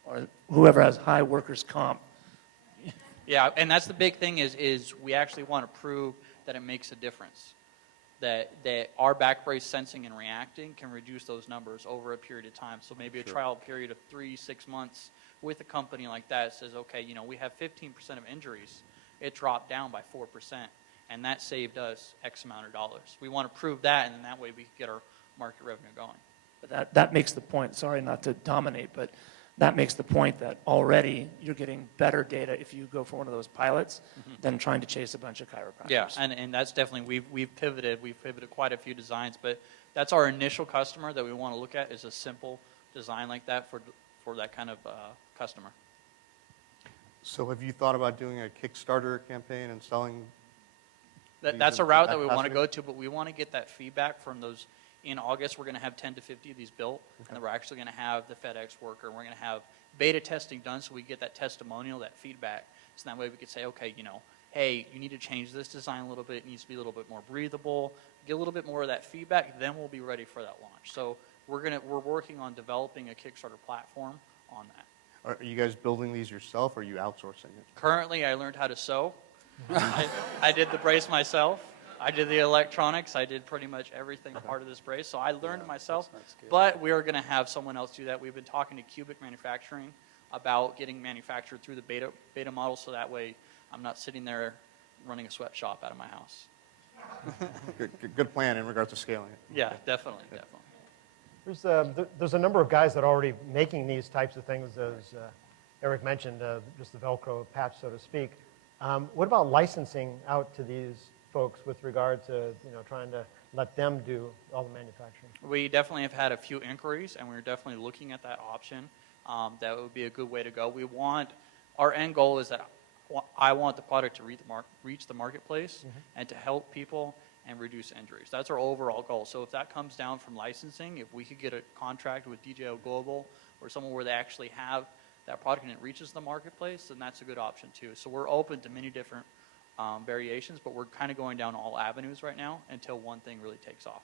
Or whoever has high workers' comp. Yeah, and that's the big thing is we actually want to prove that it makes a difference. That our back brace sensing and reacting can reduce those numbers over a period of time. So maybe a trial period of 3-6 months with a company like that says, okay, you know, we have 15% of injuries. It dropped down by 4%, and that saved us X amount of dollars. We want to prove that, and then that way we can get our market revenue going. But that makes the point, sorry not to dominate, but that makes the point that already you're getting better data if you go for one of those pilots than trying to chase a bunch of chiropractors. Yeah, and that's definitely, we've pivoted quite a few designs, but that's our initial customer that we want to look at is a simple design like that for that kind of customer. So have you thought about doing a Kickstarter campaign and selling? That's a route that we want to go to, but we want to get that feedback from those. In August, we're going to have 10 to 50 of these built, and then we're actually going to have the FedEx worker. We're going to have beta testing done so we get that testimonial, that feedback. So that way we could say, okay, you know, hey, you need to change this design a little bit. It needs to be a little bit more breathable. Get a little bit more of that feedback, then we'll be ready for that launch. So we're working on developing a Kickstarter platform on that. Are you guys building these yourself, or are you outsourcing it? Currently, I learned how to sew. I did the brace myself. I did the electronics. I did pretty much everything part of this brace. So I learned it myself. But we are going to have someone else do that. We've been talking to Cubic Manufacturing about getting manufactured through the beta model, so that way I'm not sitting there running a sweatshop out of my house. Good plan in regards to scaling it. Yeah, definitely. There's a number of guys that are already making these types of things, as Eric mentioned, just the Velcro patch, so to speak. What about licensing out to these folks with regard to trying to let them do all the manufacturing? We definitely have had a few inquiries, and we're definitely looking at that option. That would be a good way to go. Our end goal is that I want the product to reach the marketplace and to help people and reduce injuries. That's our overall goal. So if that comes down from licensing, if we could get a contract with DJO Global or somewhere where they actually have that product and it reaches the marketplace, then that's a good option too. So we're open to many different variations, but we're kind of going down all avenues right now until one thing really takes off.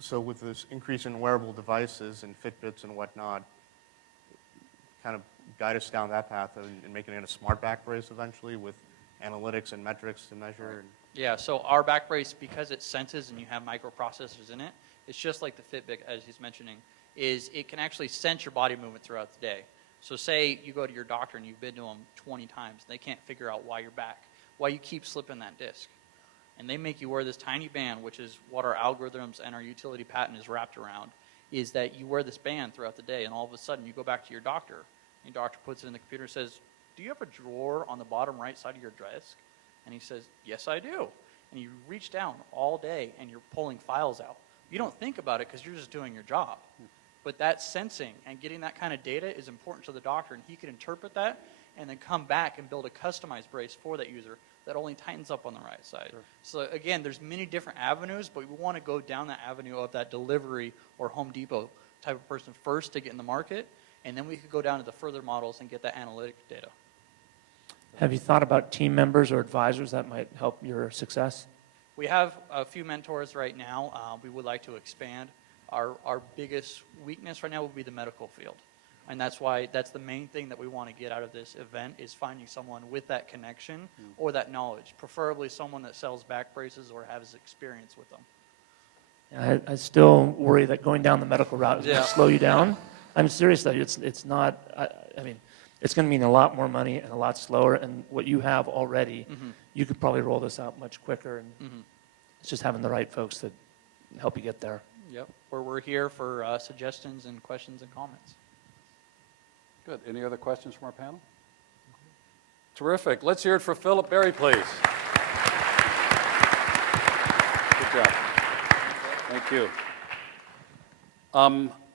So with this increase in wearable devices and Fitbits and whatnot, kind of guide us down that path and making it a smart back brace eventually with analytics and metrics to measure? Yeah, so our back brace, because it senses and you have microprocessors in it, it's just like the Fitbit, as he's mentioning, is it can actually sense your body movement throughout the day. So say you go to your doctor and you've been to them 20 times, and they can't figure out why you keep slipping that disc. And they make you wear this tiny band, which is what our algorithms and our utility patent is wrapped around, is that you wear this band throughout the day, and all of a sudden you go back to your doctor, and your doctor puts it in the computer and says, do you have a drawer on the bottom right side of your desk? And he says, yes, I do. And you reach down all day, and you're pulling files out. You don't think about it because you're just doing your job. But that sensing and getting that kind of data is important to the doctor, and he can interpret that and then come back and build a customized brace for that user that only tightens up on the right side. Sure. So again, there's many different avenues, but we want to go down that avenue of that delivery or Home Depot type of person first to get in the market, and then we could go down to the further models and get that analytic data. Have you thought about team members or advisors that might help your success? We have a few mentors right now. We would like to expand. Our biggest weakness right now would be the medical field. And that's the main thing that we want to get out of this event is finding someone with that connection or that knowledge, preferably someone that sells back braces or has experience with them. I still worry that going down the medical route is going to slow you down. I'm serious though, it's not, I mean, it's going to mean a lot more money and a lot slower, and what you have already, you could probably roll this out much quicker, and it's just having the right folks that help you get there. Yep, we're here for suggestions and questions and comments. Good. Any other questions from our panel? Terrific. Let's hear it for Philip Berry, please. Good job. Thank you.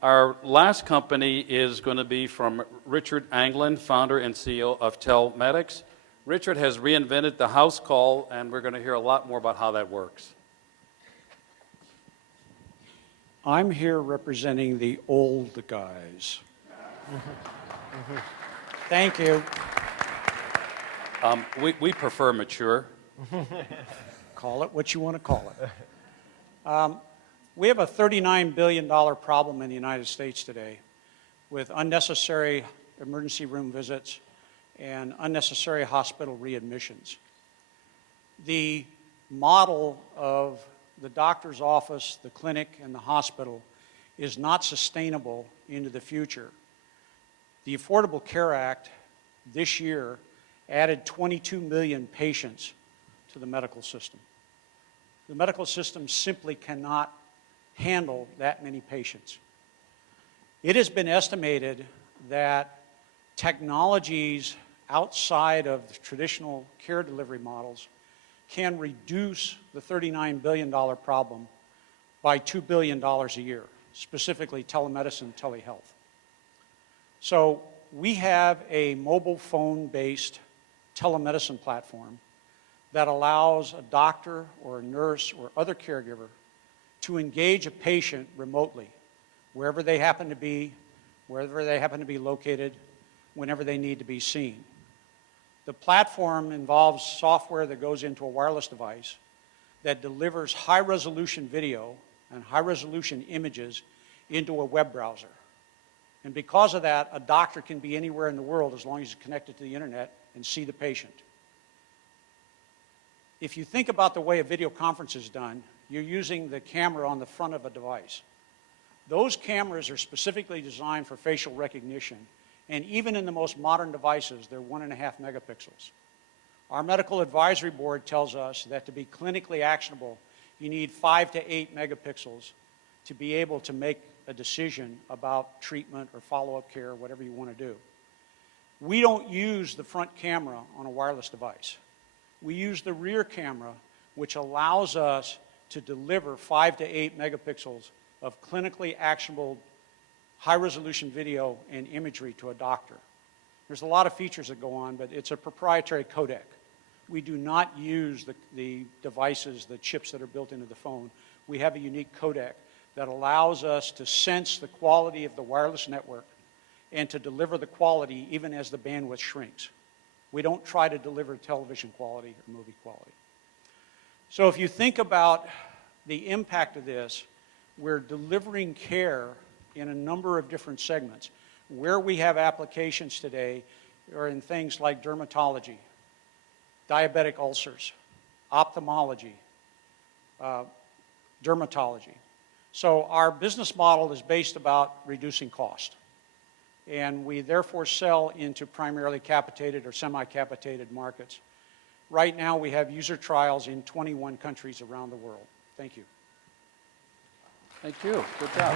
Our last company is going to be from Richard Anglin, founder and CEO of Telmedics. Richard has reinvented the house call, and we're going to hear a lot more about how that works. I'm here representing the old guys. Thank you. We prefer mature. Call it what you want to call it. We have a $39 billion problem in the United States today with unnecessary emergency room visits and unnecessary hospital readmissions. The model of the doctor's office, the clinic, and the hospital is not sustainable into the future. The Affordable Care Act this year added 22 million patients to the medical system. The medical system simply cannot handle that many patients. It has been estimated that technologies outside of the traditional care delivery models can reduce the $39 billion problem by $2 billion a year, specifically telemedicine, telehealth. So we have a mobile phone-based telemedicine platform that allows a doctor or a nurse or other caregiver to engage a patient remotely, wherever they happen to be, wherever they happen to be located, whenever they need to be seen. The platform involves software that goes into a wireless device that delivers high-resolution video and high-resolution images into a web browser. And because of that, a doctor can be anywhere in the world as long as he's connected to the internet and see the patient. If you think about the way a video conference is done, you're using the camera on the front of a device. Those cameras are specifically designed for facial recognition, and even in the most modern devices, they're 1.5 megapixels. Our medical advisory board tells us that to be clinically actionable, you need 5 to 8 megapixels to be able to make a decision about treatment or follow-up care, whatever you want to do. We don't use the front camera on a wireless device. We use the rear camera, which allows us to deliver 5 to 8 megapixels of clinically actionable high-resolution video and imagery to a doctor. There's a lot of features that go on, but it's a proprietary codec. We do not use the devices, the chips that are built into the phone. We have a unique codec that allows us to sense the quality of the wireless network and to deliver the quality even as the bandwidth shrinks. We don't try to deliver television quality or movie quality. So if you think about the impact of this, we're delivering care in a number of different segments. Where we have applications today are in things like dermatology, diabetic ulcers, ophthalmology, dermatology. So our business model is based about reducing cost. And we therefore sell into primarily capitated or semi-capitated markets. Right now we have user trials in 21 countries around the world. Thank you. Thank you. Good job.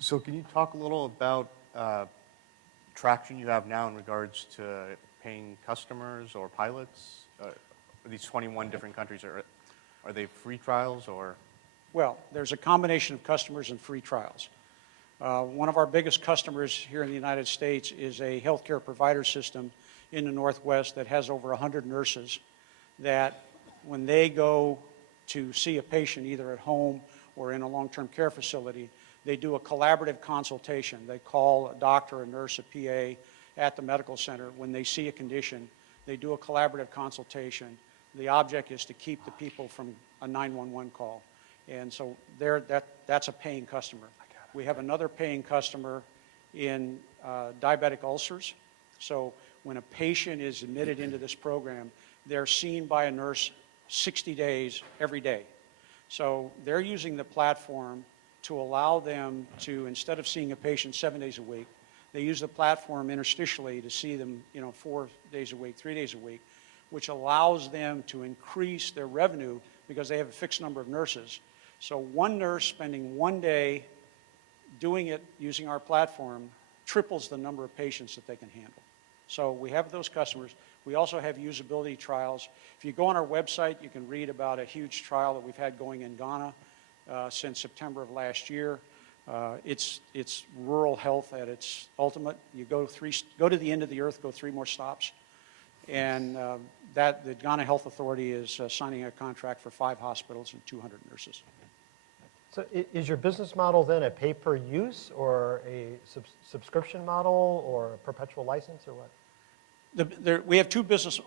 So can you talk a little about traction you have now in regards to paying customers or pilots? These 21 different countries, are they free trials or? Well, there's a combination of customers and free trials. One of our biggest customers here in the United States is a healthcare provider system in the Northwest that has over 100 nurses that when they go to see a patient either at home or in a long-term care facility, they do a collaborative consultation. They call a doctor, a nurse, a PA at the medical center. When they see a condition, they do a collaborative consultation. The object is to keep the people from a 911 call. And so that's a paying customer. We have another paying customer in diabetic ulcers. So when a patient is admitted into this program, they're seen by a nurse 60 days every day. So they're using the platform to allow them to, instead of seeing a patient 7 days a week, they use the platform interstitially to see them 4 days a week, 3 days a week, which allows them to increase their revenue because they have a fixed number of nurses. So one nurse spending 1 day doing it using our platform triples the number of patients that they can handle. So we have those customers. We also have usability trials. If you go on our website, you can read about a huge trial that we've had going in Ghana since September of last year. It's rural health at its ultimate. You go to the end of the earth, go 3 more stops. And the Ghana Health Authority is signing a contract for 5 hospitals and 200 nurses. So is your business model then a pay-per-use or a subscription model or a perpetual license or what? We have two business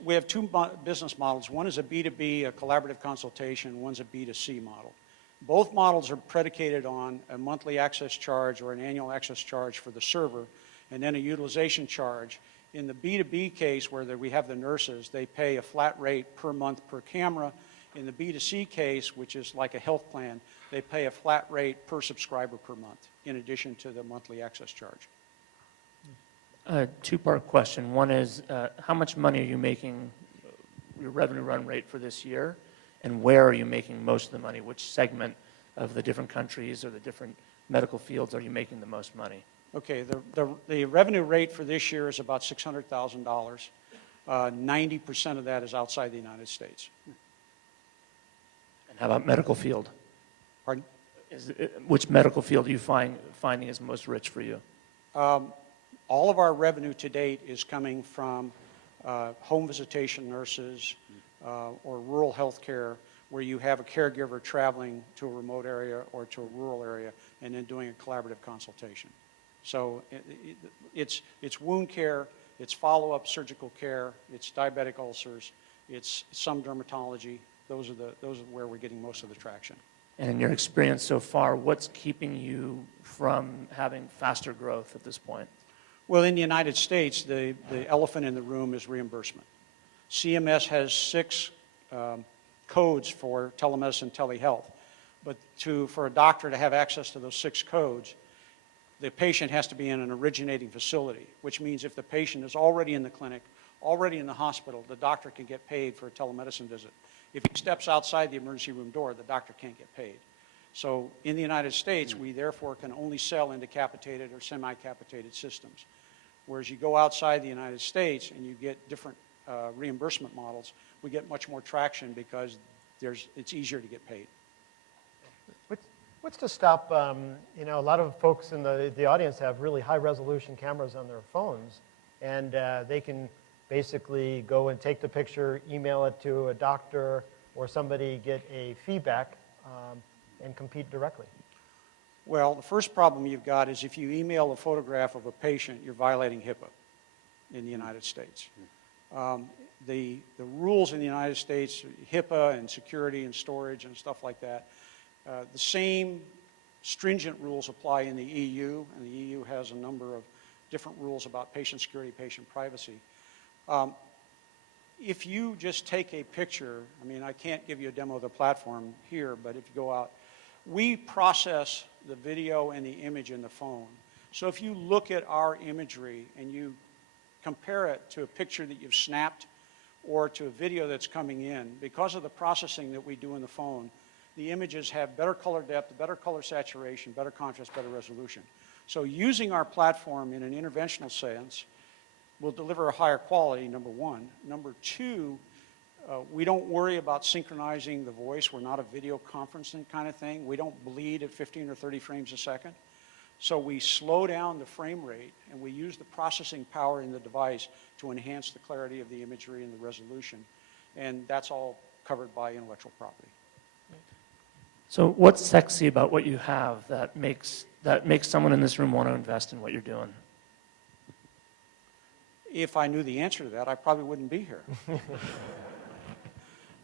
models. One is a B2B, a collaborative consultation. One's a B2C model. Both models are predicated on a monthly access charge or an annual access charge for the server, and then a utilization charge. In the B2B case, where we have the nurses, they pay a flat rate per month per camera. In the B2C case, which is like a health plan, they pay a flat rate per subscriber per month, in addition to the monthly access charge. Two-part question. One is, how much money are you making, your revenue run rate for this year, and where are you making most of the money? Which segment of the different countries or the different medical fields are you making the most money? Okay, the revenue rate for this year is about $600,000. 90% of that is outside the United States. And how about medical field? Pardon? Which medical field are you finding is most rich for you? All of our revenue to date is coming from home visitation nurses or rural health care, where you have a caregiver traveling to a remote area or to a rural area and then doing a collaborative consultation. So it's wound care, it's follow-up surgical care, it's diabetic ulcers, it's some dermatology. Those are where we're getting most of the traction. And in your experience so far, what's keeping you from having faster growth at this point? Well, in the United States, the elephant in the room is reimbursement. CMS has 6 codes for telemedicine, telehealth. But for a doctor to have access to those 6 codes, the patient has to be in an originating facility, which means if the patient is already in the clinic, already in the hospital, the doctor can get paid for a telemedicine visit. If he steps outside the emergency room door, the doctor can't get paid. So in the United States, we therefore can only sell into capitated or semi-capitated systems. Whereas you go outside the United States and you get different reimbursement models, we get much more traction because it's easier to get paid. What's to stop, a lot of folks in the audience have really high-resolution cameras on their phones, and they can basically go and take the picture, email it to a doctor or somebody, get a feedback, and compete directly. Well, the first problem you've got is if you email a photograph of a patient, you're violating HIPAA in the United States. The rules in the United States, HIPAA and security and storage and stuff like that, the same stringent rules apply in the EU, and the EU has a number of different rules about patient security, patient privacy. If you just take a picture, I can't give you a demo of the platform here, but if you go out, we process the video and the image in the phone. So if you look at our imagery and you compare it to a picture that you've snapped or to a video that's coming in, because of the processing that we do in the phone, the images have better color depth, better color saturation, better contrast, better resolution. So using our platform in an interventional sense will deliver a higher quality, number one. Number two, we don't worry about synchronizing the voice. We're not a video conferencing kind of thing. We don't bleed at 15 or 30 frames a second. So we slow down the frame rate, and we use the processing power in the device to enhance the clarity of the imagery and the resolution. And that's all covered by intellectual property. So what's sexy about what you have that makes someone in this room want to invest in what you're doing? If I knew the answer to that, I probably wouldn't be here.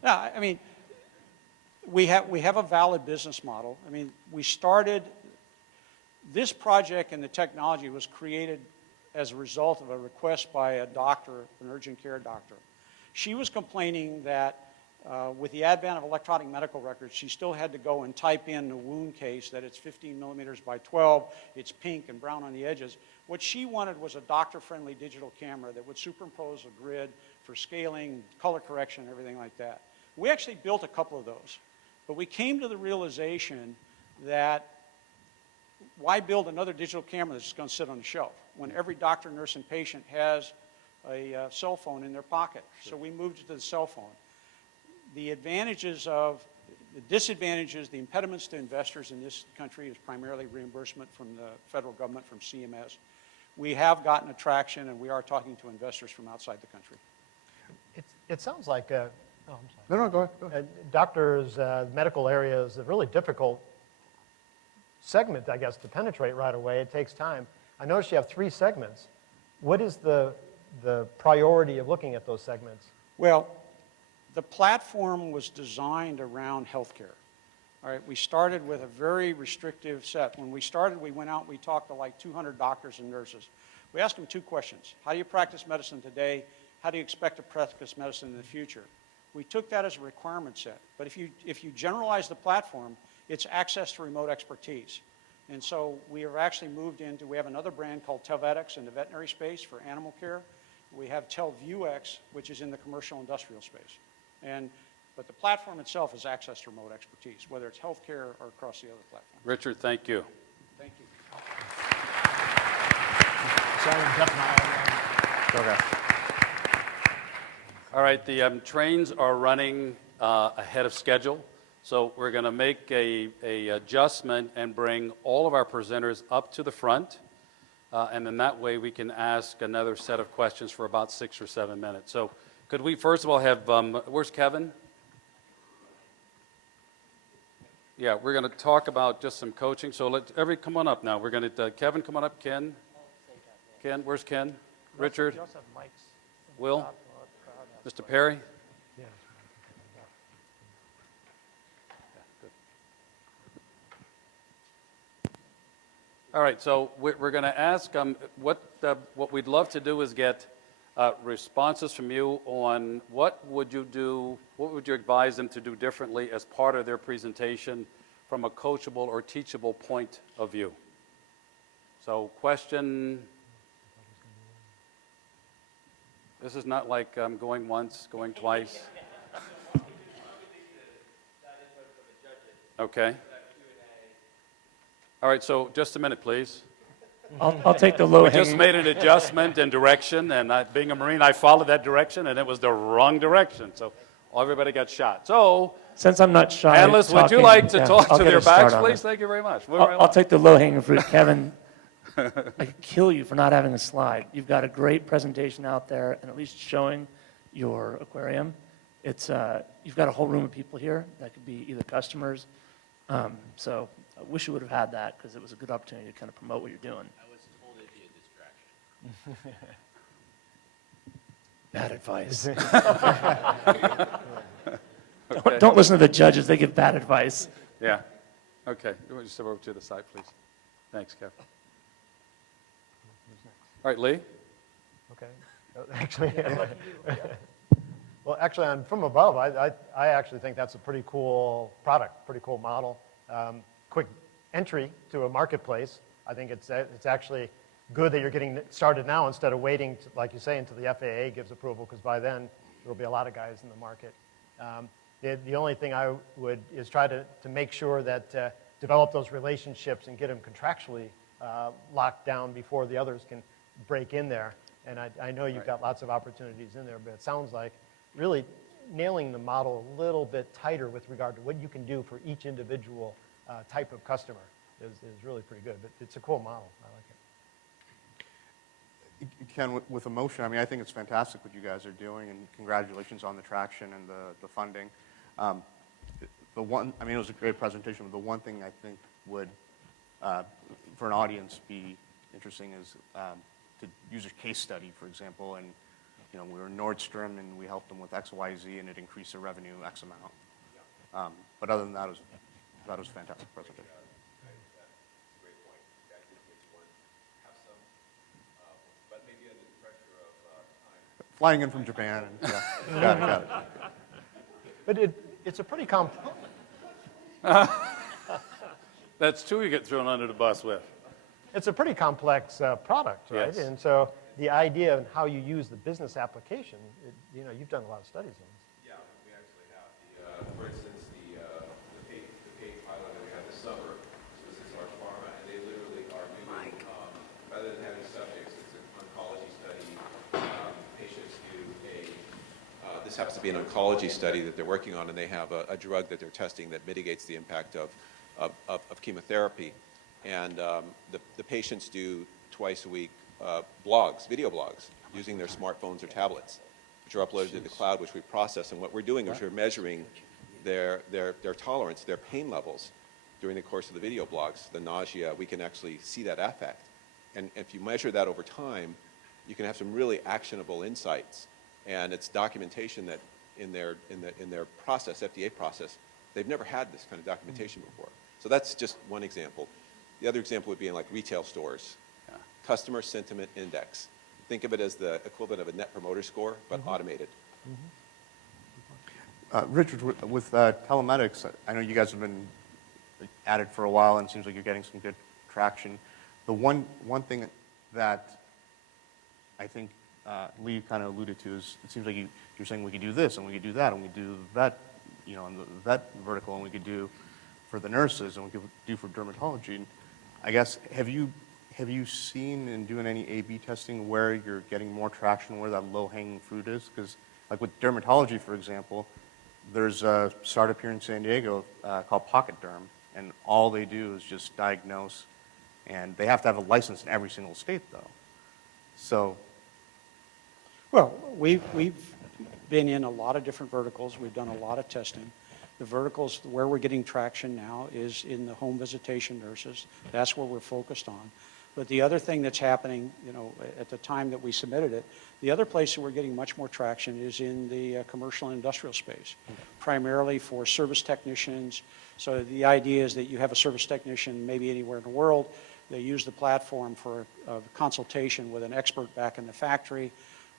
No, we have a valid business model. We started, this project and the technology was created as a result of a request by a doctor, an urgent care doctor. She was complaining that with the advent of electronic medical records, she still had to go and type in a wound case that it's 15 millimeters by 12, it's pink and brown on the edges. What she wanted was a doctor-friendly digital camera that would superimpose a grid for scaling, color correction, everything like that. We actually built a couple of those, but we came to the realization that why build another digital camera that's just going to sit on the shelf when every doctor, nurse, and patient has a cell phone in their pocket? So we moved it to the cell phone. The disadvantages, the impediments to investors in this country is primarily reimbursement from the federal government, from CMS. We have gotten attraction, and we are talking to investors from outside the country. It sounds like, I'm sorry. No, go ahead. Doctors, medical area is really difficult segment, I guess, to penetrate right away. It takes time. I noticed you have 3 segments. What is the priority of looking at those segments? Well, the platform was designed around healthcare. All right, we started with a very restrictive set. When we started, we went out and we talked to like 200 doctors and nurses. We asked them 2 questions. How do you practice medicine today? How do you expect to practice medicine in the future? We took that as a requirement set. But if you generalize the platform, it's access to remote expertise. And so we have actually moved into, we have another brand called Telvetics in the veterinary space for animal care. We have TelVueX, which is in the commercial industrial space. But the platform itself is access to remote expertise, whether it's healthcare or across the other platforms. Richard, thank you. Thank you. All right, the trains are running ahead of schedule, so we're going to make a adjustment and bring all of our presenters up to the front, and then that way we can ask another set of questions for about 6 or 7 minutes. So could we first of all have, where's Kevin? Yeah, we're going to talk about just some coaching, so come on up now. We're going to, Kevin, come on up, Ken. Ken, where's Ken? Richard? You also have mics. Will? Mr. Perry? Yeah. All right, so we're going to ask, what we'd love to do is get responses from you on what would you advise them to do differently as part of their presentation from a coachable or teachable point of view. So question, this is not like going once, going twice. Okay. All right, so just a minute, please. I'll take the low We hanging. just made an adjustment in direction, and being a Marine, I followed that direction, and it was the wrong direction. So everybody got shot. So, Since I'm not shy. analysts, would you talking, like to yeah, talk I'll to get their us started backs, on please? this. Thank you very much. Move right I'll along. take the low hanging fruit. Kevin, I could kill you for not having a slide. You've got a great presentation out there, and at least showing your aquarium. It's you've got a whole room of people here that could be either customers. So I wish you would have had that because it was a good opportunity to kind of promote what you're doing. I was told it'd be a distraction. Bad advice. Okay. Don't listen to the judges. They give bad advice. Yeah. Okay. You want to step over to the side, please? Thanks, Kev. All right, Lee. Okay. Actually, well, actually, from above, I actually think that's a pretty cool product, pretty cool model. Quick entry to a marketplace. I think it's actually good that you're getting started now instead of waiting, like you say, until the FAA gives approval, because by then there will be a lot of guys in the market. The only thing I would is try to make sure that develop those relationships and get them contractually locked down before the others can break in there. And I know you've got lots of opportunities in there, but it sounds like really nailing the model a little bit tighter with regard to what you can do for each individual type of customer is really pretty good. But it's a cool model. I like it. Ken, with emotion, I mean, I think it's fantastic what you guys are doing, and congratulations on the traction and the funding. I mean, it was a great presentation, but the one thing I think would, for an audience, be interesting is to use a case study, for example, and you know, we were Nordstrom and we helped them with X, Y, Z, and it increased their revenue X amount. But other than that, that was a fantastic presentation. Flying in from Japan, and yeah, got it. But it's a pretty complex. That's two you get thrown under the bus with. It's a pretty complex product, right? Yes. And so the idea of how you use the business application, you know, you've done a lot of studies on this. Yeah, we actually have. For instance, the paid pilot that we had this summer, this was this large pharma, and they literally are doing, rather than having subjects, it's an oncology study. Patients do this happens to be an oncology study that they're working on, and they have a drug that they're testing that mitigates the impact of chemotherapy. And the patients do twice a week blogs, video blogs, using their smartphones or tablets, which are uploaded to the cloud, which we process. And what we're doing is we're measuring their tolerance, their pain levels. during the course of the video blogs, the nausea, we can actually see that effect. And if you measure that over time, you can have some really actionable insights. And it's documentation that in their process, FDA process, they've never had this kind of documentation before. So that's just one example. The other example would be in like retail stores. Yeah. Customer sentiment index. Think of it as the equivalent of a net promoter score, but automated. Richard, with telematics, I know you guys have been at it for a while, and it seems like you're getting some good traction. The one thing that I think Lee kind of alluded to is it seems like you're saying we could do this, and we could do that, and we do that, in the vet vertical, and we could do for the nurses, and we could do for dermatology. And I guess, have you seen in doing any A/B testing where you're getting more traction, where that low-hanging fruit is? Because like with dermatology, for example, there's a startup here in San Diego called Pocket Derm, and all they do is just diagnose, and they have to have a license in every single state, though. So, Well, we've been in a lot of different verticals. We've done a lot of testing. The verticals where we're getting traction now is in the home visitation nurses. That's where we're focused on. But the other thing that's happening, at the time that we submitted it, the other place that we're getting much more traction is in the commercial and industrial space, primarily for service technicians. So the idea is that you have a service technician maybe anywhere in the world. They use the platform for a consultation with an expert back in the factory.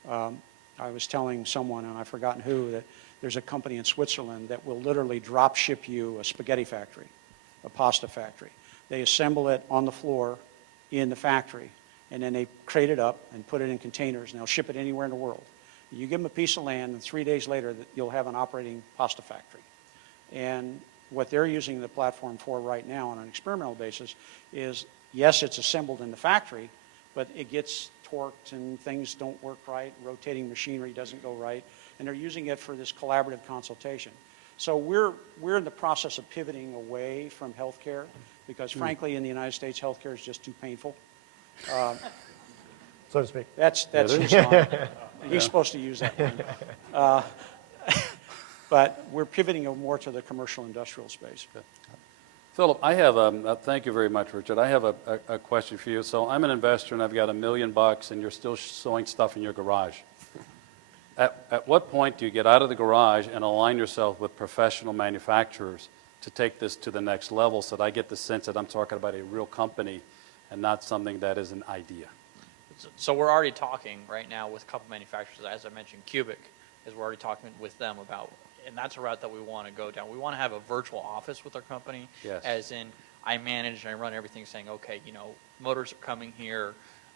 I was telling someone, and I've forgotten who, that there's a company in Switzerland that will literally drop ship you a spaghetti factory, a pasta factory. They assemble it on the floor in the factory, and then they crate it up and put it in containers, and they'll ship it anywhere in the world. You give them a piece of land, and 3 days later, you'll have an operating pasta factory. And what they're using the platform for right now on an experimental basis is, yes, it's assembled in the factory, but it gets torqued and things don't work right, rotating machinery doesn't go right, and they're using it for this collaborative consultation. So we're in the process of pivoting away from healthcare because, frankly, in the United States, healthcare is just too painful. So to speak. That's his line. He's supposed to use that one. But we're pivoting more to the commercial industrial space. Philip, I have thank you very much, Richard. I have a question for you. So I'm an investor, and I've got $1 million, and you're still sewing stuff in your garage. At what point do you get out of the garage and align yourself with professional manufacturers to take this to the next level so that I get the sense that I'm talking about a real company and not something that is an idea? So we're already talking right now with a couple manufacturers. As I mentioned, Cubic is we're already talking with them about, and that's a route that we want to go down. We want to have a virtual office with our company, yes. As in I manage and I run everything saying, okay, motors are coming here,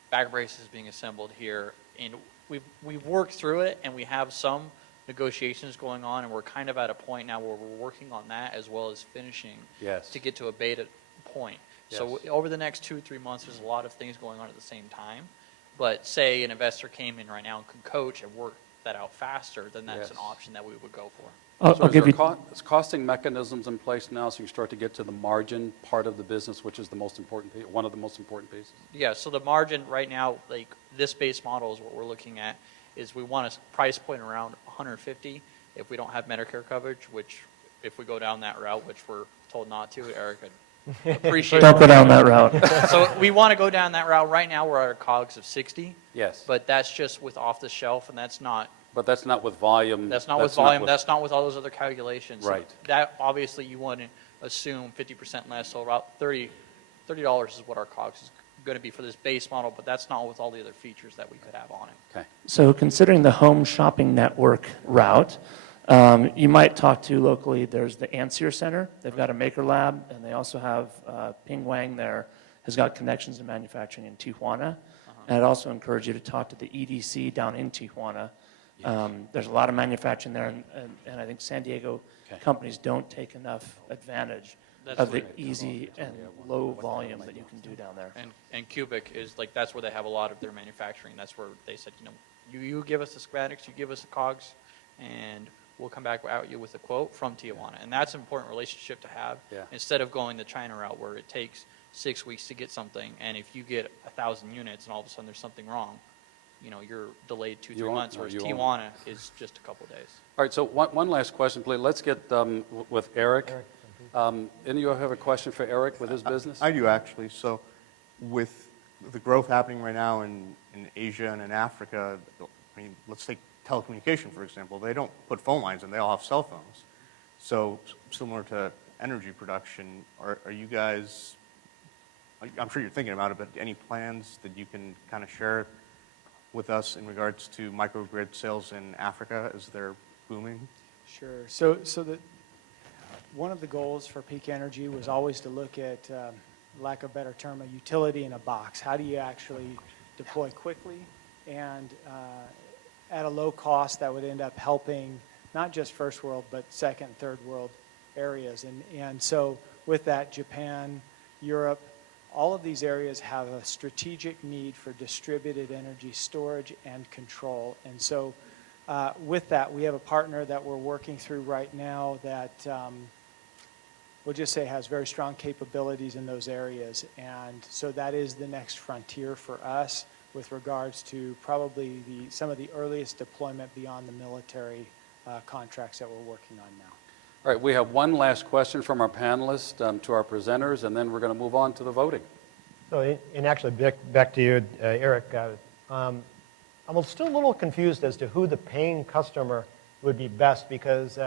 back braces being assembled here, and we've worked through it, and we have some negotiations going on, and we're kind of at a point now where we're working on that as well as finishing to get to a beta point. Yes. So over the next 2-3 months, there's a lot of things going on at the same time. But say an investor came in right now and could coach and work that out faster, then that's an option that we would go for. So is there costing mechanisms in place now so you start to get to the margin part of the business, which is the most important, one of the most important pieces? Yeah, so the margin right now, like this base model is what we're looking at, is we want a price point around $150 if we don't have Medicare coverage, which if we go down that route, which we're told not to, Eric, I'd appreciate Don't go down that route. So we want to go down that route. Right now we're at a COGS of 60. Yes. But that's just with off the shelf, and that's not. But that's not with volume. That's not with volume. That's not with all those other calculations. Right. So that obviously you want to assume 50% less. So about $30 is what our COGS is going to be for this base model, but that's not with all the other features that we could have on it. Okay. So considering the home shopping network route, you might talk to locally, there's the Ansier Center. They've got a maker lab, and they also have Ping Wang there, has got connections to manufacturing in Tijuana. And I'd also encourage you to talk to the EDC down in Tijuana. There's a lot of manufacturing there, and I think San Diego companies don't take enough advantage of the easy and low volume that you can do down there. And Cubic is like, that's where they have a lot of their manufacturing. That's where they said, you give us the schematics, you give us the COGS, and we'll come back out you with a quote from Tijuana. And that's an important relationship to have instead of going the China route where it takes 6 weeks to get something. And if you get 1,000 units and all of a sudden there's something wrong, you're delayed 2-3 months, whereas Tijuana is just a couple of days. All right, so one last question, please. Let's get with Eric. Any of you have a question for Eric with his business? I do actually. So with the growth happening right now in Asia and in Africa, I mean, let's take telecommunication, for example. They don't put phone lines in, they all have cell phones. So similar to energy production, are you guys, I'm sure you're thinking about it, but any plans that you can kind of share with us in regards to microgrid sales in Africa as they're booming? Sure. So one of the goals for peak energy was always to look at, lack of a better term, a utility in a box. How do you actually deploy quickly and at a low cost that would end up helping not just first world, but second and third world areas. And so with that, Japan, Europe, all of these areas have a strategic need for distributed energy storage and control. And so with that, we have a partner that we're working through right now that we'll just say has very strong capabilities in those areas. And so that is the next frontier for us with regards to probably some of the earliest deployment beyond the military contracts that we're working on now. All right, we have one last question from our panelists to our presenters, and then we're going to move on to the voting. So, and actually, back to you, Eric, I'm still a little confused as to who the paying customer would be best, because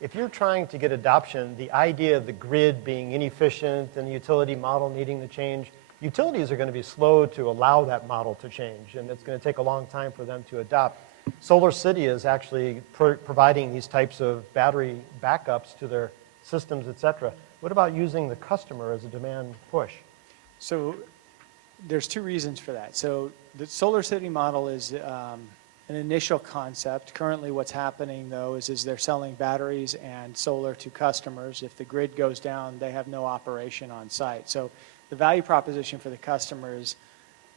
if you're trying to get adoption, the idea of the grid being inefficient and the utility model needing to change, utilities are going to be slow to allow that model to change, and it's going to take a long time for them to adopt. Solar City is actually providing these types of battery backups to their systems, et cetera. What about using the customer as a demand push? So there's two reasons for that. So the Solar City model is an initial concept. Currently what's happening, though, is they're selling batteries and solar to customers. If the grid goes down, they have no operation on site. So the value proposition for the customer is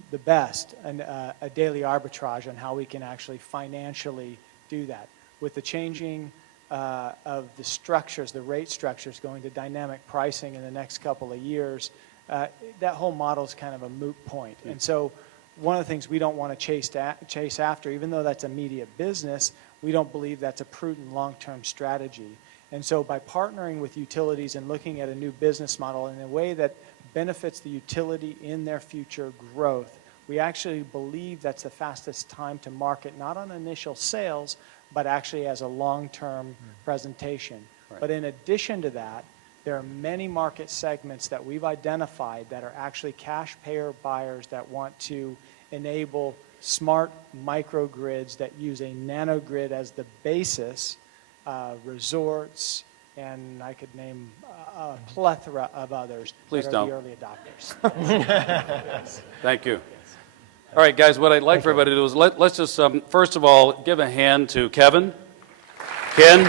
the best, and a daily arbitrage on how we can actually financially do that. With the changing of the structures, the rate structures going to dynamic pricing in the next couple of years, that whole model is kind of a moot point. And so one of the things we don't want to chase after, even though that's immediate business, we don't believe that's a prudent long-term strategy. And so by partnering with utilities and looking at a new business model in a way that benefits the utility in their future growth, we actually believe that's the fastest time to market, not on initial sales, but actually as a long-term presentation. Right. But in addition to that, there are many market segments that we've identified that are actually cash payer buyers that want to enable smart microgrids that use a nanogrid as the basis, resorts, and I could name a plethora of others. Please that are don't. the early adopters. Thank you. All right, guys, what I'd like for everybody to do is let's just, first of all, give a hand to Kevin, Ken,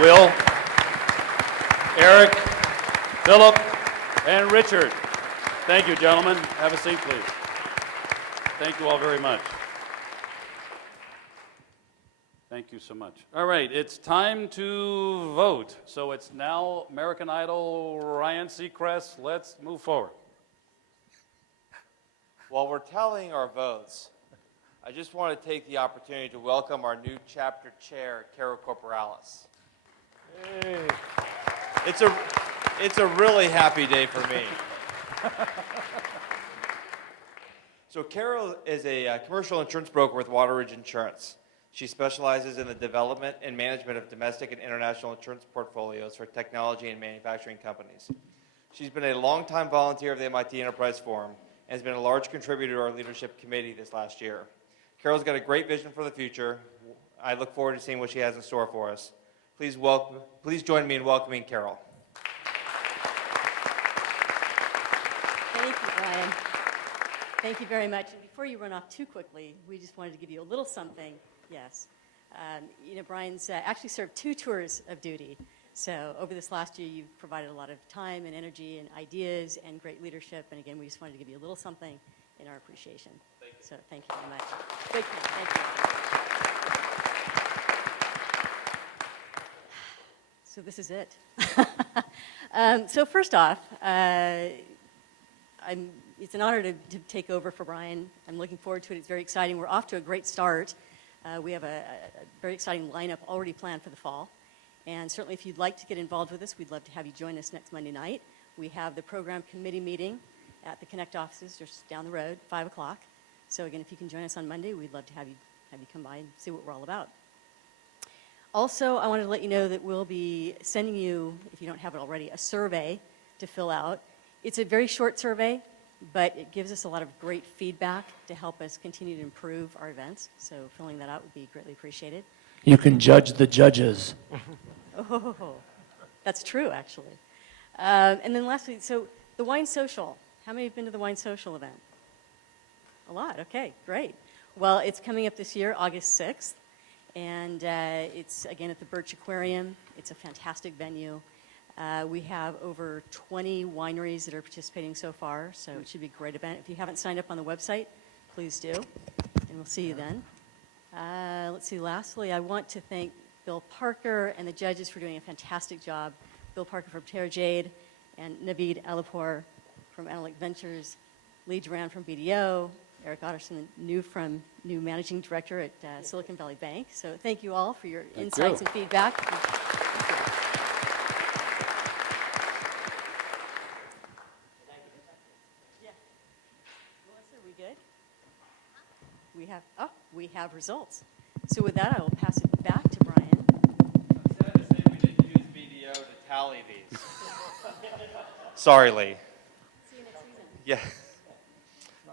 Will, Eric, Philip, and Richard. Thank you, gentlemen. Have a seat, please. Thank you all very much. Thank you so much. All right, it's time to vote. So it's now American Idol, Ryan Seacrest. Let's move forward. While we're tallying our votes, I just want to take the opportunity to welcome our new chapter chair, Carol Corporalis. Hey. It's a really happy day for me. So Carol is a commercial insurance broker with Water Ridge Insurance. She specializes in the development and management of domestic and international insurance portfolios for technology and manufacturing companies. She's been a longtime volunteer of the MIT Enterprise Forum and has been a large contributor to our leadership committee this last year. Carol's got a great vision for the future. I look forward to seeing what she has in store for us. Please join me in welcoming Carol. Thank you, Brian. Thank you very much. And before you run off too quickly, we just wanted to give you a little something. Yes. Brian's actually served 2 tours of duty. So over this last year, you've provided a lot of time and energy and ideas and great leadership. And again, we just wanted to give you a little something in our appreciation. Thank you. So thank you very much. Big fan. Thank you. So this is it. So first off, it's an honor to take over for Brian. I'm looking forward to it. It's very exciting. We're off to a great start. We have a very exciting lineup already planned for the fall. And certainly if you'd like to get involved with us, we'd love to have you join us next Monday night. We have the program committee meeting at the Connect offices just down the road, 5 o'clock. So again, if you can join us on Monday, we'd love to have you come by and see what we're all about. Also, I wanted to let you know that we'll be sending you, if you don't have it already, a survey to fill out. It's a very short survey, but it gives us a lot of great feedback to help us continue to improve our events. So filling that out would be greatly appreciated. You can judge the judges. Oh, that's true, actually. And then lastly, so the Wine Social. How many have been to the Wine Social event? A lot, okay, great. Well, it's coming up this year, August 6th, and it's, again, at the Birch Aquarium. It's a fantastic venue. We have over 20 wineries that are participating so far, so it should be a great event. If you haven't signed up on the website, please do, and we'll see you then. Let's see, lastly, I want to thank Bill Parker and the judges for doing a fantastic job. Bill Parker from Terra Jade and Naveed Alipur from Analytic Ventures, Lee Duran from BDO, Eric Otterson, new managing director at Silicon Valley Bank. So thank you all for your insights and feedback. Yeah. Melissa, are we good? We have results. So with that, I will pass it back to Brian. I'm sad to say we didn't use BDO to tally these. Sorry, Lee. See you next season. Yeah.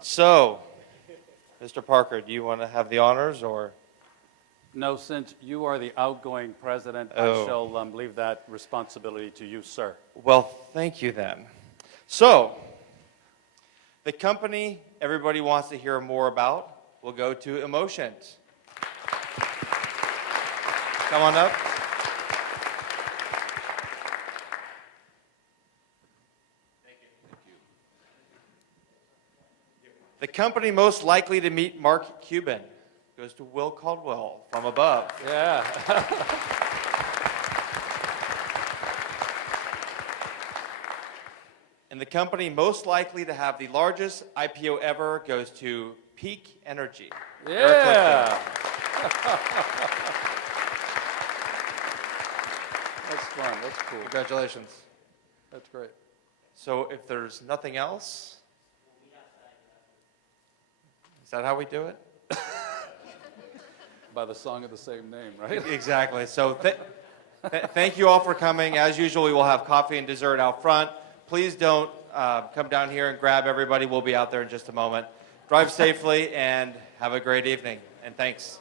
So, Mr. Parker, do you want to have the honors, or? No, since you are the outgoing president, Oh. I shall leave that responsibility to you, sir. Well, thank you then. So, the company everybody wants to hear more about will go to Emotions. Come on up. The company most likely to meet Mark Cuban goes to Will Caldwell from above. Yeah. And the company most likely to have the largest IPO ever goes to Peak Energy. Eric Yeah. Clifton. That's fun. That's cool. Congratulations. That's great. So if there's nothing else, is that how we do it? By the song of the same name, right? Exactly. So thank you all for coming. As usual, we will have coffee and dessert out front. Please don't come down here and grab everybody. We'll be out there in just a moment. Drive safely and have a great evening. And thanks.